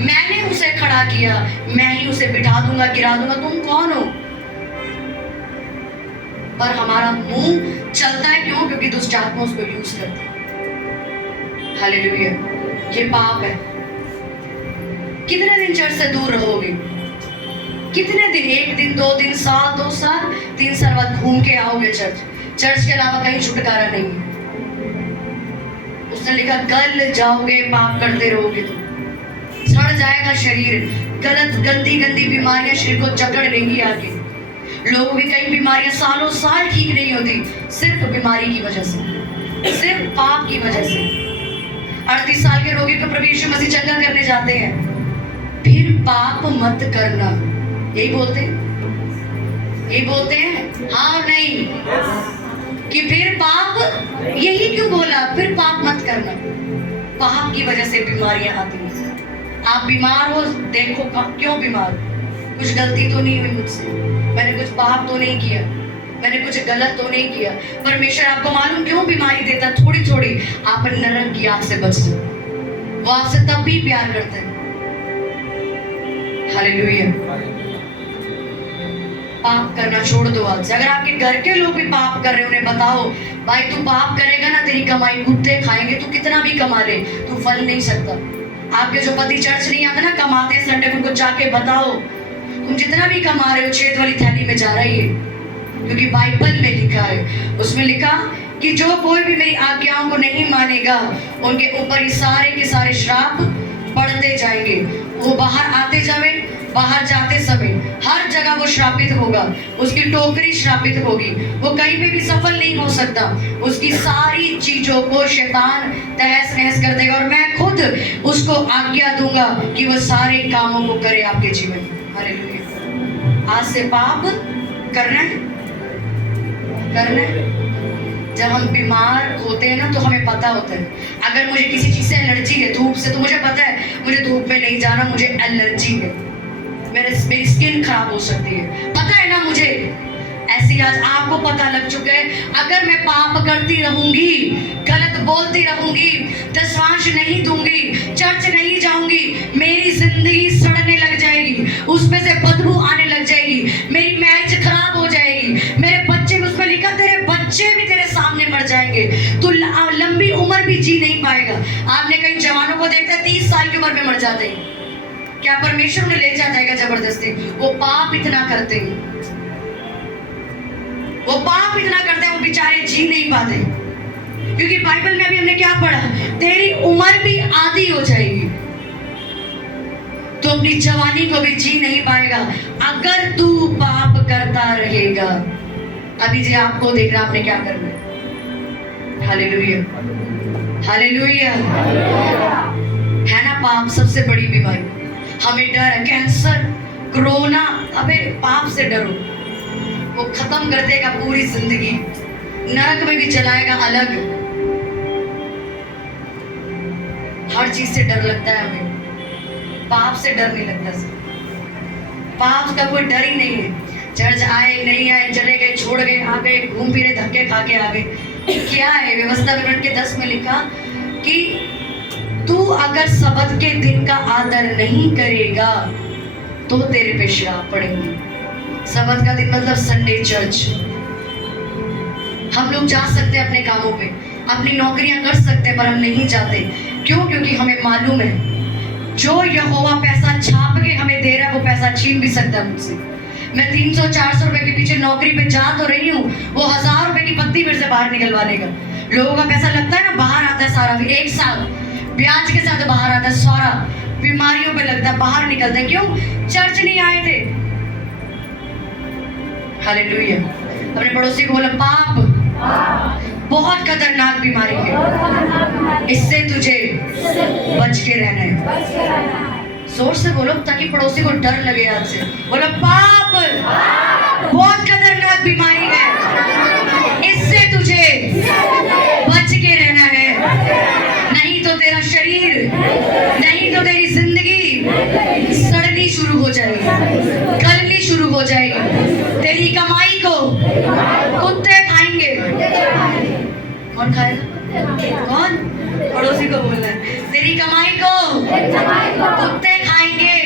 मैंने उसे खड़ा किया, मैं ही उसे बिठा दूंगा, गिरा दूंगा, तुम कौन हो? पर हमारा मुंह चलता है क्यों? क्योंकि दुष्ट आत्मा उसको यूज करता है। हालेलुया। ये पाप है। कितने दिन चर्च से दूर रहोगे? कितने दिन? 1 दिन, 2 दिन, साल, 2 साल, 3 साल बाद घूम के आओगे चर्च। चर्च के अलावा कहीं छुटकारा नहीं है। उसने लिखा गल जाओगे, पाप करते रहोगे तो सड़ जाएगा शरीर, गलत गंदी गंदी बीमारियां शरीर को जकड़ लेंगी आगे। लोगों की कई बीमारियां सालों साल ठीक नहीं होती, सिर्फ बीमारी की वजह से, सिर्फ पाप की वजह से। 38 साल के रोगी को प्रभु यीशु मसीह चंगा करने जाते हैं, फिर पाप मत करना, यही बोलते हैं, यही बोलते हैं, हाँ नहीं कि फिर पाप, यही क्यों बोला? फिर पाप मत करना। पाप की वजह से बीमारियां आती हैं। आप बीमार हो, देखो क्यों बीमार हो? कुछ गलती तो नहीं हुई मुझसे, मैंने कुछ पाप तो नहीं किया, मैंने कुछ गलत तो नहीं किया। परमेश्वर आपको मालूम क्यों बीमारी देता? थोड़ी थोड़ी आप नरक की आग से बच जाओ। वो आपसे तब भी प्यार करते हैं। हालेलुया। पाप करना छोड़ दो आज से। अगर आपके घर के लोग भी पाप कर रहे हैं, उन्हें बताओ भाई तू पाप करेगा ना, तेरी कमाई कुत्ते खाएंगे, तू कितना भी कमा ले, तू फल नहीं सकता। आपके जो पति चर्च नहीं आते ना, कमाते संडे, उनको जाके बताओ तुम जितना भी कमा रहे हो छेद वाली थैली में जा रही है, क्योंकि बाइबल में लिखा है, उसमें लिखा कि जो कोई भी मेरी आज्ञाओं को नहीं मानेगा उनके ऊपर ये सारे के सारे श्राप पड़ते जाएंगे। वो बाहर आते जावे, बाहर जाते समय हर जगह वो श्रापित होगा, उसकी टोकरी श्रापित होगी, वो कहीं पे भी सफल नहीं हो सकता। उसकी सारी चीजों को शैतान तहस नहस कर देगा, और मैं खुद उसको आज्ञा दूंगा कि वो सारे कामों को करे आपके जीवन में। हालेलुया। आज से पाप करना है, करना है। जब हम बीमार होते हैं ना तो हमें पता होता है, अगर मुझे किसी चीज से एलर्जी है, धूप से, तो मुझे पता है मुझे धूप में नहीं जाना, मुझे एलर्जी है, मेरी स्किन खराब हो सकती है, पता है ना मुझे। ऐसी आज आपको पता लग चुका है, अगर मैं पाप करती रहूंगी, गलत बोलती रहूंगी, दशवांश नहीं दूंगी, चर्च नहीं जाऊंगी, मेरी जिंदगी सड़ने लग जाएगी, उसमें से बदबू आने लग जाएगी, मेरी मैरिज खराब हो जाएगी, मेरे बच्चे, उसमें लिखा तेरे बच्चे भी तेरे सामने मर जाएंगे, तू लंबी उम्र भी जी नहीं पाएगा। आपने कई जवानों को देखा है 30 साल की उम्र में मर जाते हैं। क्या परमेश्वर उन्हें ले जाता है जबरदस्ती? वो पाप इतना करते हैं, वो पाप इतना करते हैं, वो बेचारे जी नहीं पाते, क्योंकि बाइबल में अभी हमने क्या पढ़ा? तेरी उम्र भी आधी हो जाएगी तो अपनी जवानी को भी जी नहीं पाएगा अगर तू पाप करता रहेगा। अभी जी आपको देखना आपने क्या करना है। Hallelujah, hallelujah. है ना, पाप सबसे बड़ी बीमारी। हमें डर है, कैंसर, कोरोना, अबे पाप से डरो, वो खत्म कर देगा पूरी जिंदगी, नरक में भी जलाएगा अलग। हर चीज से डर लगता है हमें, पाप से डर नहीं लगता सर। पाप का कोई डर ही नहीं है। चर्च आए नहीं आए, चले गए, छोड़ गए, आ गए, घूम फिरे, धक्के खा के आ गए, क्या है? व्यवस्था मिनट के 10 में लिखा कि तू अगर सबत के दिन का आदर नहीं करेगा तो तेरे पे श्राप पड़ेंगे। सबत का दिन मतलब संडे चर्च। हम लोग जा सकते हैं अपने कामों पे, अपनी नौकरियां कर सकते हैं, पर हम नहीं जाते। क्यों? क्योंकि हमें मालूम है जो यहोवा पैसा छाप के हमें दे रहा है वो पैसा छीन भी सकता है मुझसे। मैं 300-400 रुपए के पीछे नौकरी पे जा तो रही हूँ, वो 1000 रुपए की पत्ती मेरे से बाहर निकलवा लेगा। लोगों का पैसा लगता है ना, बाहर आता है सारा, फिर एक साल ब्याज के साथ बाहर आता है सारा, बीमारियों पे लगता है, बाहर निकलता है। क्यों? चर्च नहीं आए थे। हालेलुया। अपने पड़ोसी को बोला, पाप बहुत खतरनाक बीमारी है, इससे तुझे बच के रहना है। जोर से बोलो ताकि पड़ोसी को डर लगे। आज से बोलो, पाप बहुत खतरनाक बीमारी है, इससे तुझे बच के रहना है, नहीं तो तेरा शरीर, नहीं तो तेरी जिंदगी सड़नी शुरू हो जाएगी, गलनी शुरू हो जाएगी। तेरी कमाई को कुत्ते खाएंगे। कौन खाएगा? कौन? पड़ोसी को बोलना है, तेरी कमाई को कुत्ते खाएंगे।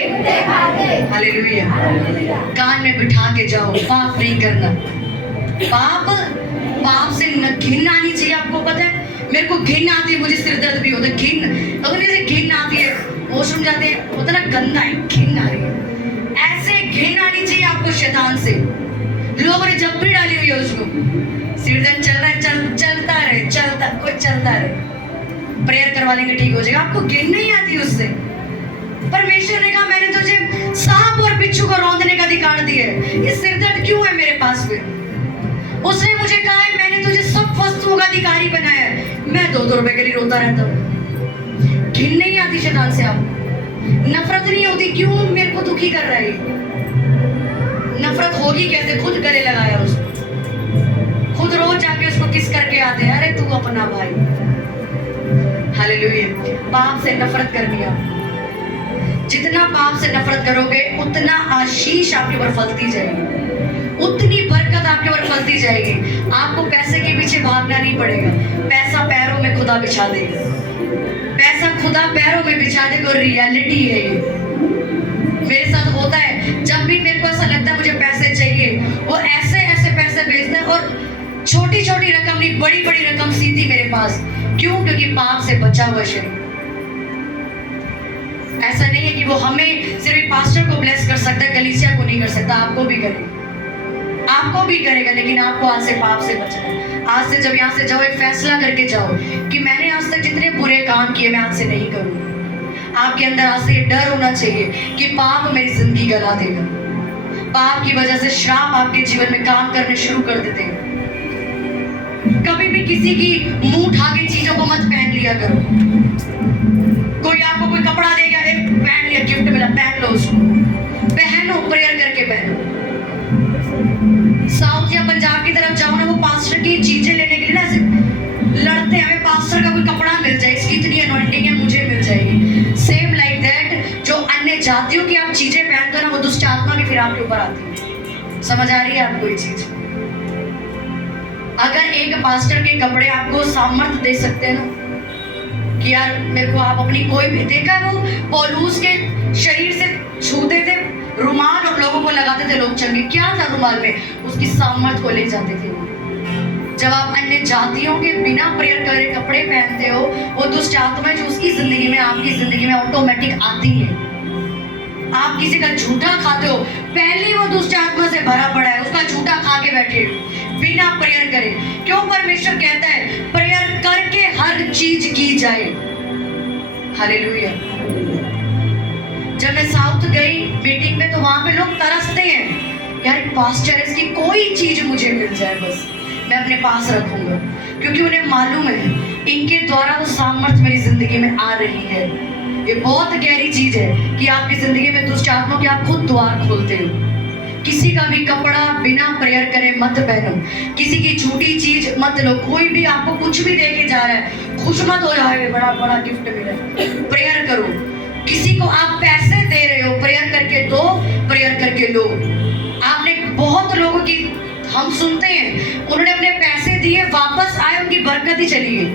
हालेलुया। कान में बिठा के जाओ, पाप नहीं करना। पाप से न घिन आनी चाहिए। आपको पता है मेरे को घिन आती है, मुझे सिर दर्द भी होता है, घिन, अगर जैसे घिन आती है, वॉशरूम जाते हैं, होता ना गंदा है, घिन आ रही है, ऐसे घिन आनी चाहिए आपको शैतान से। लोगों ने जब भी डाली हुई है उसको, सिर दर्द चल रहा है, चलता रहे, चलता रहे, प्रेयर करवा लेंगे ठीक हो जाएगा। आपको घिन नहीं आती उससे। परमेश्वर ने कहा, मैंने तुझे सांप और बिच्छू को रौंदने का अधिकार दिया है, ये सिर दर्द क्यों है मेरे पास? फिर उसने मुझे कहा है, मैंने तुझे सब वस्तुओं का अधिकारी बनाया है, मैं 2-2 रुपए के लिए रोता रहता हूँ। घिन नहीं आती शैतान से? आपको नफरत नहीं होती? क्यों मेरे को दुखी कर रहा है? नफरत होगी कैसे? खुद गले लगाया उसको, खुद रोज जाके उसको किस करके आते हैं, अरे तू अपना भाई। हालेलुया। पाप से नफरत करनी है। जितना पाप से नफरत करोगे उतना आशीष आपके ऊपर फलती जाएगी, उतनी बरकत आपके ऊपर फलती जाएगी। आपको पैसे के पीछे भागना नहीं पड़ेगा, पैसा पैरों में खुदा बिछा देगा, पैसा खुदा पैरों में बिछा देगा। और रियलिटी है ये, मेरे साथ होता है। जब भी मेरे को ऐसा लगता है मुझे पैसे चाहिए, वो ऐसे ऐसे पैसे भेजते हैं, और छोटी छोटी रकम नहीं, बड़ी बड़ी रकम सीधी मेरे पास। क्यों? क्योंकि पाप से बचा हुआ शरीर। ऐसा नहीं है कि वो हमें सिर्फ एक पास्टर को ब्लेस कर सकता है, कलीसिया को नहीं कर सकता, आपको भी करेगा, आपको भी करेगा। लेकिन आपको आज से पाप से बचना है। आज से जब यहाँ से जाओ, एक फैसला करके जाओ कि मैंने आज तक जितने बुरे काम किए मैं आज से नहीं करूँगा। आपके अंदर आज से डर होना चाहिए कि पाप मेरी जिंदगी गला देगा। पाप की वजह से श्राप आपके जीवन में काम करने शुरू कर देते हैं। कभी भी किसी की मुंह उठा के चीजों को मत पहन लिया करो। कोई आपको कोई कपड़ा देगा, पहन लिया, गिफ्ट मिला, पहन लो उसको, पहनो, प्रेयर करके पहनो। साउथ या पंजाब की तरफ जाओ ना, वो पास्टर की चीजें लेने के लिए ना ऐसे लड़ते हैं, हमें पास्टर का कोई कपड़ा मिल जाए, इसकी इतनी अनॉइंटिंग है, मुझे मिल जाएगी। सेम लाइक दैट, जो अन्य जातियों की आप चीजें पहनते हो ना, वो दुष्ट आत्मा भी फिर आपके ऊपर आती है। समझ आ रही है आपको ये चीज? अगर एक पास्टर के कपड़े आपको सामर्थ्य दे सकते हैं ना कि यार मेरे को, आप अपनी कोई भी देखा है, वो पौलुस के शरीर से छूते थे रुमाल और लोगों को लगाते थे लोग चंगे। क्या था रुमाल में? उसकी सामर्थ्य को ले जाते थे। जब आप अन्य जातियों के बिना प्रेयर करे कपड़े पहनते हो, वो दुष्ट आत्मा जो उसकी जिंदगी में, आपकी जिंदगी में ऑटोमेटिक आती है। आप किसी का झूठा खाते हो, पहले वो दुष्ट आत्मा से भरा पड़ा है, उसका झूठा खा के बैठे बिना प्रेयर करे। क्यों? परमेश्वर कहता है प्रेयर करके हर चीज की जाए। हालेलुया। जब मैं साउथ गई मीटिंग में, तो वहां पे लोग तरसते हैं, यार पास्टर है, इसकी कोई चीज मुझे मिल जाए, बस मैं अपने पास रखूंगा, क्योंकि उन्हें मालूम है इनके द्वारा वो सामर्थ्य मेरी जिंदगी में आ रही है। ये बहुत गहरी चीज है कि आपकी जिंदगी में दुष्ट आत्मा के आप खुद द्वार खोलते हो। किसी का भी कपड़ा बिना प्रेयर करे मत पहनो, किसी की झूठी चीज मत लो। कोई भी आपको कुछ भी दे के जा रहा है, खुश मत हो जाए, बड़ा बड़ा गिफ्ट मिला, प्रेयर करो। किसी को आप पैसे दे रहे हो, प्रेयर करके दो, प्रेयर करके लो। आपने बहुत लोगों की हम सुनते हैं, उन्होंने अपने पैसे दिए, वापस आए, उनकी बरकत ही चली गई।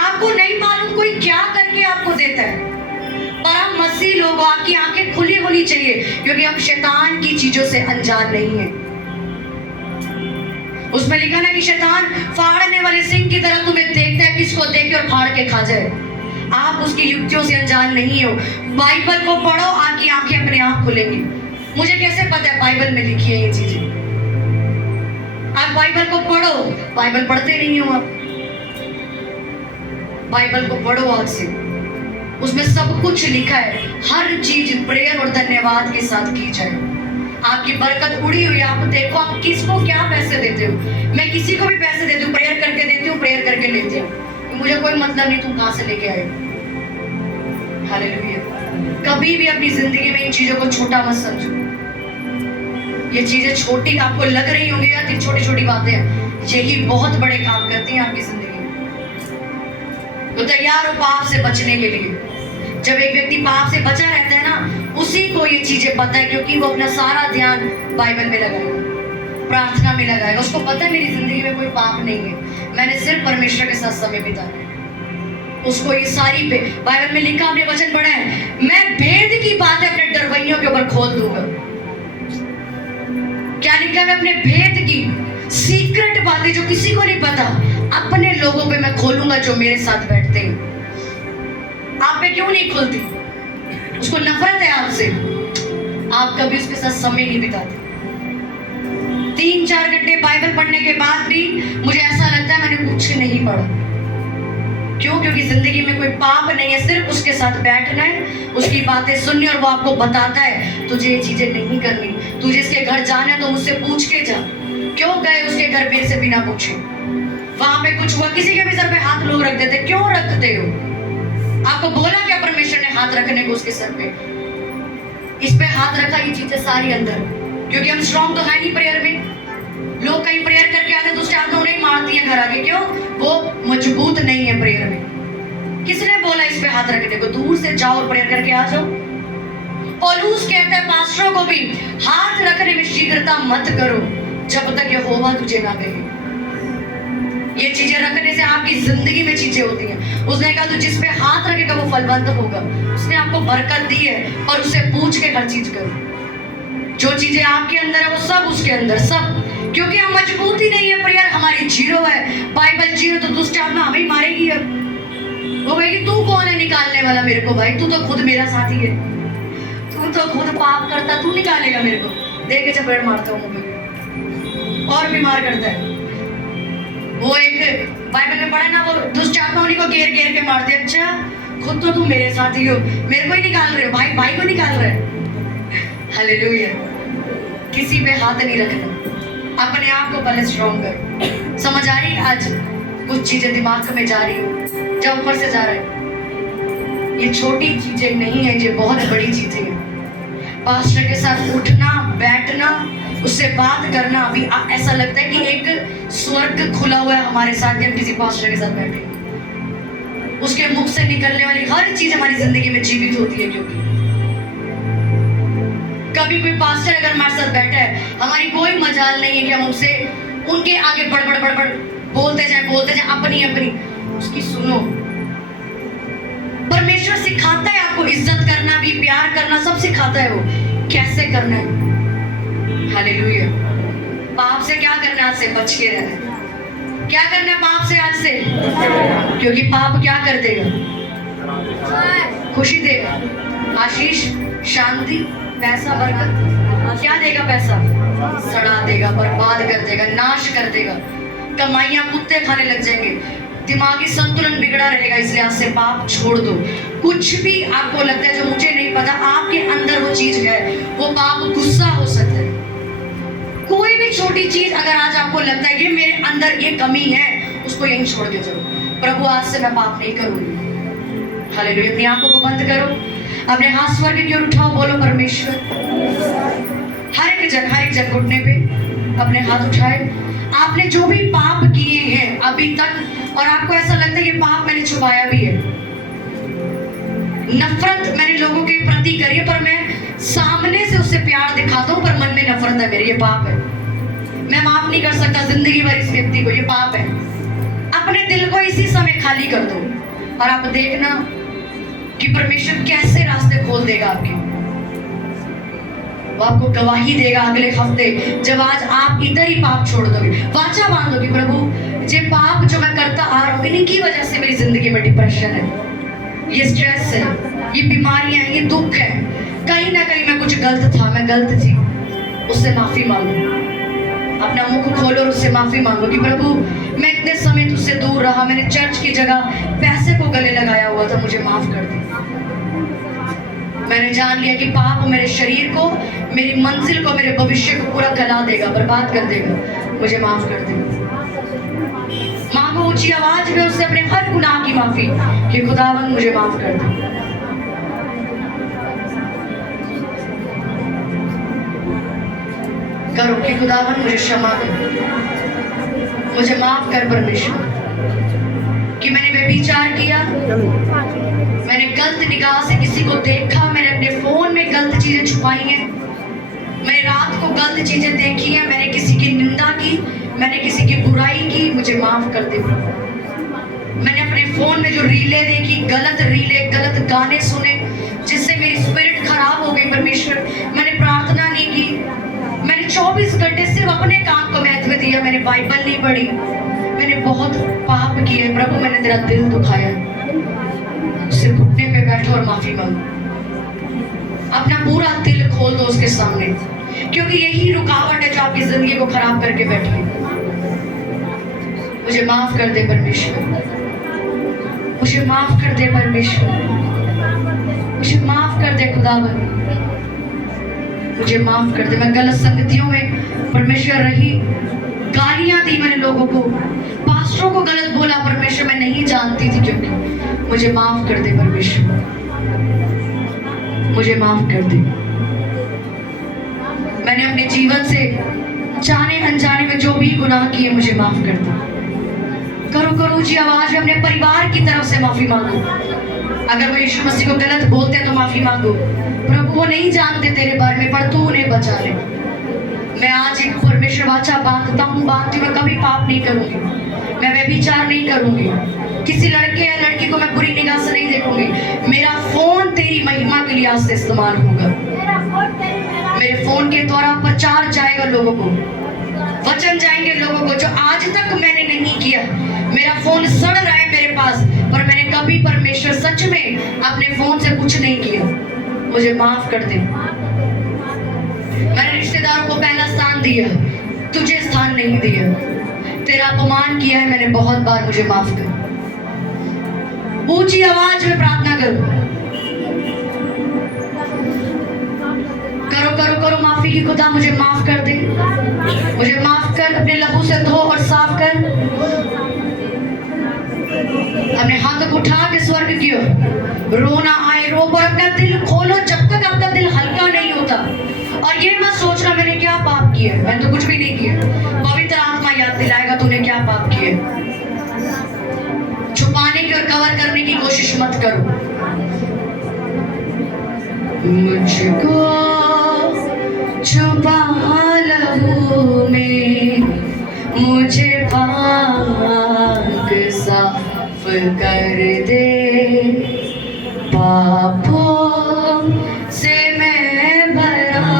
आपको नहीं मालूम कोई क्या करके आपको देता है। और हम मसीह लोग, आपकी आंखें खुली होनी चाहिए, क्योंकि हम शैतान की चीजों से अनजान नहीं है। उसमें लिखा ना कि शैतान फाड़ने वाले सिंह की तरह तुम्हें देखता है, किसको देखे और फाड़ के खा जाए। आप उसकी युक्तियों से अनजान नहीं हो। बाइबल को पढ़ो, आपकी आंखें अपने आप खुलेंगी। मुझे कैसे पता है बाइबल में लिखी है ये चीजें? आप बाइबल को पढ़ो। बाइबल पढ़ते नहीं हो आप। बाइबल को पढ़ो आज से, उसमें सब कुछ लिखा है। हर चीज प्रेयर और धन्यवाद के साथ की जाए। आपकी बरकत उड़ी हुई। आप देखो आप किसको क्या पैसे देते हो। मैं किसी को भी पैसे देती हूँ, प्रेयर करके देती हूँ, प्रेयर करके लेती हूँ। मुझे कोई मतलब नहीं तुम कहां से लेके आए। हालेलुया। कभी भी अपनी जिंदगी में इन चीजों को छोटा मत समझो। ये चीजें छोटी आपको लग रही होंगी यार, ये छोटी छोटी बातें हैं, यही बहुत बड़े काम करती हैं आपकी जिंदगी में। तो तैयार हो पाप से बचने के लिए। जब एक व्यक्ति पाप से बचा रहता है ना, उसी को ये चीजें पता है, क्योंकि वो अपना सारा ध्यान बाइबल में लगाएगा, प्रार्थना में लगाएगा। उसको पता है मेरी जिंदगी में कोई पाप नहीं है, मैंने सिर्फ परमेश्वर के साथ समय बिताया। उसको ये सारी बाइबल में लिखा, हमने वचन पढ़ा है, मैं भेद की बातें अपने डरवैयों के ऊपर खोल दूंगा। क्या लिखा है? मैं अपने भेद की सीक्रेट बातें जो किसी को नहीं पता, अपने लोगों पे मैं खोलूंगा जो मेरे साथ बैठते हैं। आप पे क्यों नहीं खुलती? उसको नफरत है आपसे, आप कभी उसके साथ समय नहीं बिताते। 3-4 घंटे बाइबल पढ़ने के बाद भी मुझे ऐसा लगता है मैंने कुछ नहीं पढ़ा। क्यों? क्योंकि जिंदगी में कोई पाप नहीं है, सिर्फ उसके साथ बैठना है, उसकी बातें सुननी, और वो आपको बताता है तुझे ये चीजें नहीं करनी, तुझे इसके घर जाना है तो मुझसे पूछ के जा। क्यों गए उसके घर मेरे से बिना पूछे? वहां पे कुछ हुआ, किसी के भी सर पे हाथ लोग रख देते, क्यों रखते हो? आपको बोला क्या परमेश्वर ने हाथ रखने को उसके सर पे? इस पे हाथ रखा, ये चीजें सारी अंदर, क्योंकि हम स्ट्रॉन्ग तो है नहीं प्रेयर में। लोग कहीं प्रेयर करके आते तो उसके हाथ में उन्हें मारती है घर आके। क्यों? वो मजबूत नहीं है प्रेयर में। किसने बोला इस पे हाथ रखने को? दूर से जाओ और प्रेयर करके आ जाओ। पौलुस कहता है पास्टरों को भी, हाथ रखने में शीघ्रता मत करो जब तक यहोवा तुझे ना कहे। ये चीजें रखने से आपकी जिंदगी में चीजें होती हैं। उसने कहा तू जिस पे हाथ रखेगा वो फलवंत होगा। उसने आपको बरकत दी है, और उसे पूछ के हर चीज करो। जो चीजें आपके अंदर है वो सब उसके अंदर, सब। क्योंकि हम मजबूत ही नहीं है, प्रेयर हमारी जीरो है, बाइबल जीरो, तो दुष्ट आत्मा हमें ही मारेगी। अब वो कहेगी तू कौन है निकालने वाला मेरे को? भाई तू तो खुद मेरा साथी है, तू तो खुद पाप करता, तू निकालेगा मेरे को? देख के चपेट मारता हूँ मुझे, और बीमार करता है। वो एक बाइबल में पढ़ा ना, वो दुष्ट आत्मा उन्हीं को घेर घेर के मारते। अच्छा खुद तो तुम मेरे साथी हो, मेरे को ही निकाल रहे हो, भाई भाई को निकाल रहे हैं। हालेलुया। किसी पे हाथ नहीं रखना, अपने आप को पहले स्ट्रॉन्ग करो। समझ आ रही? आज कुछ चीजें दिमाग में जा रही हो, जब ऊपर से जा रहा है। ये छोटी चीजें नहीं है, ये बहुत बड़ी चीजें हैं। पास्टर के साथ उठना, बैठना, उससे बात करना, अभी ऐसा लगता है कि एक स्वर्ग खुला हुआ है हमारे साथ, हम किसी पास्टर के साथ बैठे। उसके मुख से निकलने वाली हर चीज हमारी जिंदगी में जीवित होती है। क्योंकि कभी कोई पास्टर अगर हमारे साथ बैठा है, हमारी कोई मजाल नहीं है कि हम उनसे उनके आगे बड़ बोलते जाए अपनी अपनी। उसकी सुनो। परमेश्वर सिखाता है आपको इज्जत करना भी, प्यार करना, सब सिखाता है। वो कैसे करना है। हालेलुया। पाप से क्या करना है? आज से बच के रहना है। क्या करना है पाप से आज से? क्योंकि पाप क्या कर देगा? खुशी देगा, आशीष, शांति, पैसा, बरकत। क्या देगा? पैसा सड़ा देगा, बर्बाद कर देगा, नाश कर देगा। कमाइयां कुत्ते खाने लग जाएंगे, दिमागी संतुलन बिगड़ा रहेगा। इसलिए आज से पाप छोड़ दो। कुछ भी आपको लगता है जो मुझे नहीं पता, आपके अंदर वो चीज है, वो पाप गुस्सा हो सकता है। कोई भी छोटी चीज अगर आज आपको लगता है कि मेरे अंदर ये कमी है, उसको यहीं छोड़ के जाओ। प्रभु आज से मैं पाप नहीं करूंगी। हालेलुया। अपनी आंखों को बंद करो, अपने हाथ स्वर्ग की ओर उठाओ, बोलो परमेश्वर। हर एक जगह घुटने पे अपने हाथ उठाए। आपने जो भी पाप किए हैं अभी तक, और आपको ऐसा लगता है कि पाप मैंने छुपाया भी है, नफरत मैंने लोगों के प्रति करी है, पर मैं सामने से उससे प्यार दिखाता हूँ, पर मन में नफरत है मेरी, ये पाप है। मैं माफ नहीं कर सकता जिंदगी भर इस व्यक्ति को, ये पाप है। अपने दिल को इसी समय खाली कर दो, और आप देखना कि परमेश्वर कैसे रास्ते खोल देगा आपके। वो आपको गवाही देगा अगले हफ्ते, जब आज आप इधर ही पाप छोड़ दोगे, वाचा बांधोगे, प्रभु ये पाप जो मैं करता आ रहा हूँ इनकी वजह से मेरी जिंदगी में डिप्रेशन है, ये स्ट्रेस है, ये बीमारियां, ये दुख है, कहीं ना कहीं मैं कुछ गलत था, मैं गलत थी, उससे माफी मांगो। अपना मुख खोलो और उससे माफी मांगो कि प्रभु मैं इतने समय तुझसे दूर रहा, मैंने चर्च की जगह पैसे को गले लगाया हुआ था, मुझे माफ कर दे। मैंने जान लिया कि पाप मेरे शरीर को, मेरी मंजिल को, मेरे भविष्य को पूरा गला देगा, बर्बाद कर देगा, मुझे माफ कर दे। मांगो ऊंची आवाज में उससे अपने हर गुनाह की माफी कि खुदावन मुझे माफ कर दे। करो कि खुदावन मुझे क्षमा कर, मुझे माफ कर परमेश्वर, कि मैंने व्यभिचार किया, मैंने गलत निगाह से किसी को देखा, मैंने अपने फोन में गलत चीजें छुपाई हैं, मैंने रात को गलत चीजें देखी हैं, मैंने किसी की निंदा की, मैंने किसी की बुराई की, मुझे माफ कर दे। मैंने अपने फोन में जो रीलें देखी, गलत रीलें, गलत गाने सुने, जिससे मेरी स्पिरिट खराब हो गई परमेश्वर, मैंने प्रार्थना नहीं की, मैंने 24 घंटे सिर्फ अपने काम को महत्व दिया, मैंने बाइबल नहीं पढ़ी, मैंने बहुत पाप किए प्रभु, मैंने तेरा दिल दुखाया, उससे घुटने पे बैठो और माफी मांगो, अपना पूरा दिल खोल दो उसके सामने, क्योंकि यही रुकावट है जो आपकी जिंदगी को खराब करके बैठी है। मुझे माफ कर दे परमेश्वर, मुझे माफ कर दे परमेश्वर, मुझे माफ कर दे खुदावन, मुझे माफ कर दे। मैं गलत संगतियों में परमेश्वर रही, गालियां दी मैंने लोगों को, पास्टरों को गलत बोला परमेश्वर, मैं नहीं जानती थी क्योंकि, मुझे माफ कर दे परमेश्वर, मुझे माफ कर दे। मैंने अपने जीवन से जाने अनजाने में जो भी गुनाह किए मुझे माफ कर दे। करो करो ऊंची आवाज में अपने परिवार की तरफ से माफी मांगो, अगर वो यीशु मसीह को गलत बोलते हैं तो माफी मांगो, प्रभु वो नहीं जानते तेरे बारे में, पर तू उन्हें बचा ले। मैं आज एक परमेश्वर वाचा बांधता हूँ, बांधती हूँ, मैं कभी पाप नहीं करूंगी, मैं व्यभिचार नहीं करूंगी, किसी लड़के या लड़की को मैं बुरी निगाह से नहीं देखूंगी, मेरा फोन तेरी महिमा के लिए आज से इस्तेमाल होगा, मेरे फोन के द्वारा प्रचार जाएगा लोगों को, वचन जाएंगे लोगों को, जो आज तक मैंने नहीं किया। मेरा फोन सड़ रहा है मेरे पास, पर मैंने कभी परमेश्वर सच में अपने फोन से कुछ नहीं किया, मुझे माफ कर दे। मैंने रिश्तेदारों को पहला स्थान दिया, तुझे स्थान नहीं दिया, तेरा अपमान किया है मैंने बहुत बार, मुझे माफ कर। ऊंची आवाज में प्रार्थना करो, करो करो करो माफी की खुदा मुझे माफ कर दे, मुझे माफ कर, अपने लहू से धो और साफ कर। अपने हाथों को उठा के स्वर्ग की ओर, रोना आए रो, और अपना दिल खोलो जब तक आपका दिल हल्का नहीं होता। और ये मत सोचना मैंने क्या पाप किया, मैंने तो कुछ भी नहीं किया, पवित्र आत्मा याद दिलाएगा तूने क्या पाप किया। छुपाने की और कवर करने की कोशिश मत करो। मुझको छुपा लहू में, मुझे पाक साफ कर दे, पापों से मैं भरा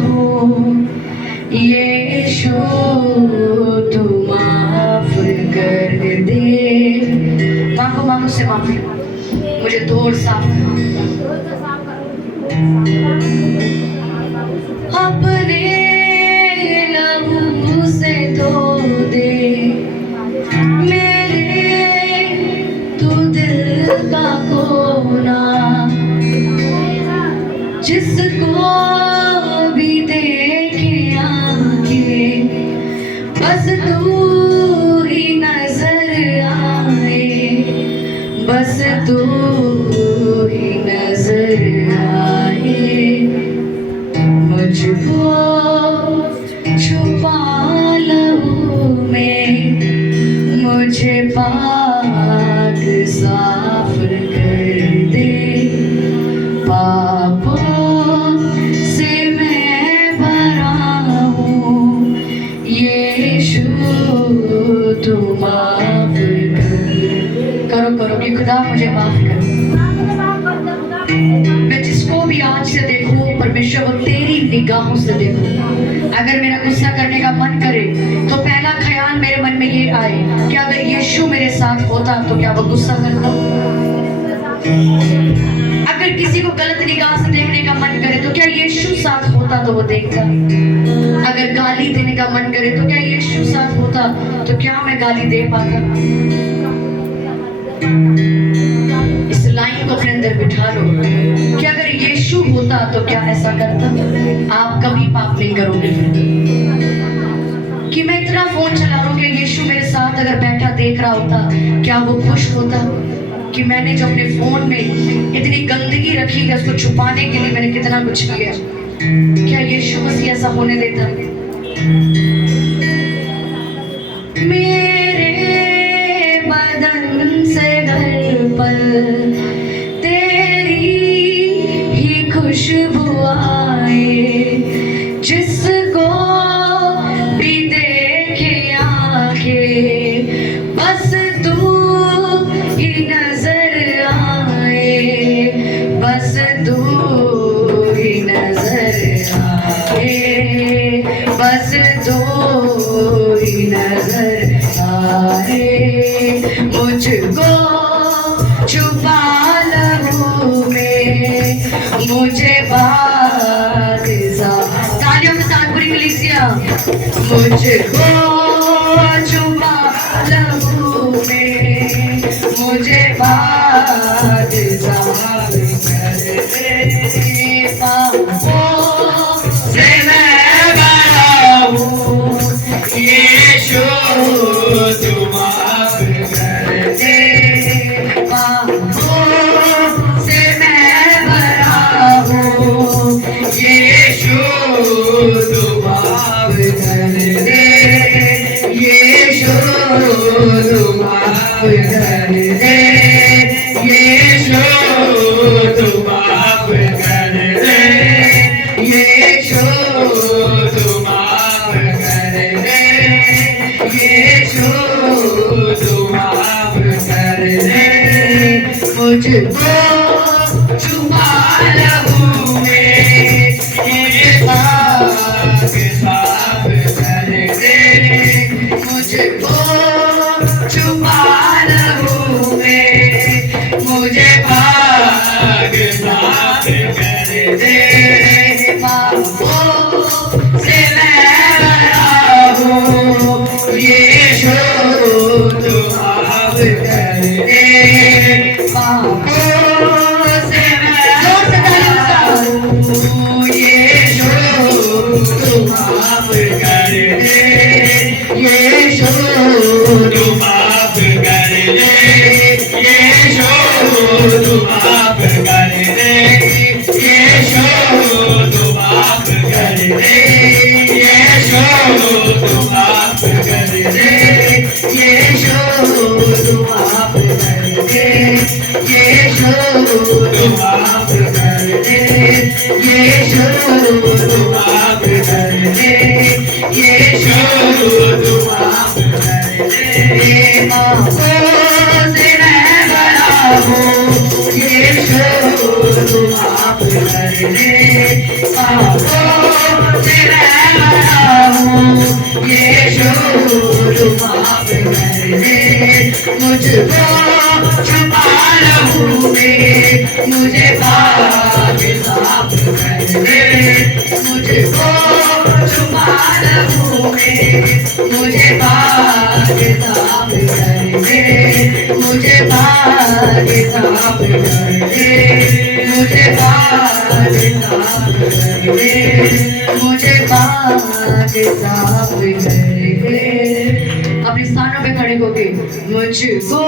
हूँ, यीशु तू माफ कर दे। मांगो मांगो से माफी, मुझे धो और साफ कर। अपने लहू से धो दे मेरे तू दिल का कोना, जिसको भी देखे आके बस तू ही नजर आए, बस तू ही नजर आए। मुझको छुपा लहू में, मुझे पाक साफ कर दे, पापों से मैं भरा हूँ, यीशु तू माफ कर। करो करो कि खुदा मुझे माफ कर। मैं जिसको भी आज से देखूं पर परमेश्वर वो तेरी निगाहों से देखूं। अगर मेरा गुस्सा करने का मन करे तो पहला ख्याल मेरे मन में ये आए कि अगर यीशु मेरे साथ होता तो क्या वो गुस्सा करता। अगर किसी को गलत निगाह से देखने का मन करे तो क्या यीशु साथ होता तो वो देखता। अगर गाली देने का मन करे तो क्या यीशु साथ होता तो क्या मैं गाली दे पाता। इस लाइन को अपने अंदर बिठा लो कि अगर यीशु होता तो क्या ऐसा करता। आप कभी पाप नहीं करोगे। कि मैं इतना फोन चला रहा हूँ कि यीशु मेरे साथ अगर बैठा देख रहा होता क्या वो खुश होता। कि मैंने जो अपने फोन में इतनी गंदगी रखी है उसको छुपाने के लिए मैंने कितना कुछ किया, क्या यीशु मसीह ऐसा होने देता। मेरे बदन से घर पर तेरी ही खुशबू आए, जिसको भी देखे आके बस तू ही नजर आए, बस तू ही नजर आए, बस तू ही नजर आए। मुझको छुपा लहू में मुझे बात तालियों के साथ पूरी कलीसिया। मुझको छुपा लहू में मुझे बात से मैं बड़ा हूँ। यीशु तू माफ कर दे, पापों से मैं बड़ा हूँ। यीशु तू माफ कर दे, यीशु तू माफ कर दे, यीशु तू माफ कर दे, यीशु तू माफ कर दे, यीशु तू माफ कर दे। मुझको छुपा लहू में मुझे पाक साफ कर दे, मुझको छुपा लहू में मुझे पाक साफ कर दे। पापों से मैं बड़ा हूँ। यीशु तू माफ कर दे, पापों से मैं बड़ा हूँ। यीशु तू माफ कर दे, यीशु तू माफ कर दे, यीशु तू माफ कर दे, यीशु तू माफ कर दे, यीशु तू माफ कर दे, यीशु तू माफ कर दे, यीशु तू माफ कर दे, यीशु तू माफ कर दे, यीशु तू माफ कर दे। पापों से मैं बड़ा हूँ। यीशु तू माफ कर दे, पापों से मैं बड़ा हूँ। यीशु तू माफ कर दे। मुझको छुपा लहू में मुझे पाक साफ कर दे, मुझको छुपा लहू में मुझे पाक साफ कर दे, मुझे पाक साफ कर दे, मुझे पाक साफ कर दे, मुझे पाक साफ कर दे। अपने स्थानों पे खड़े होके मुझको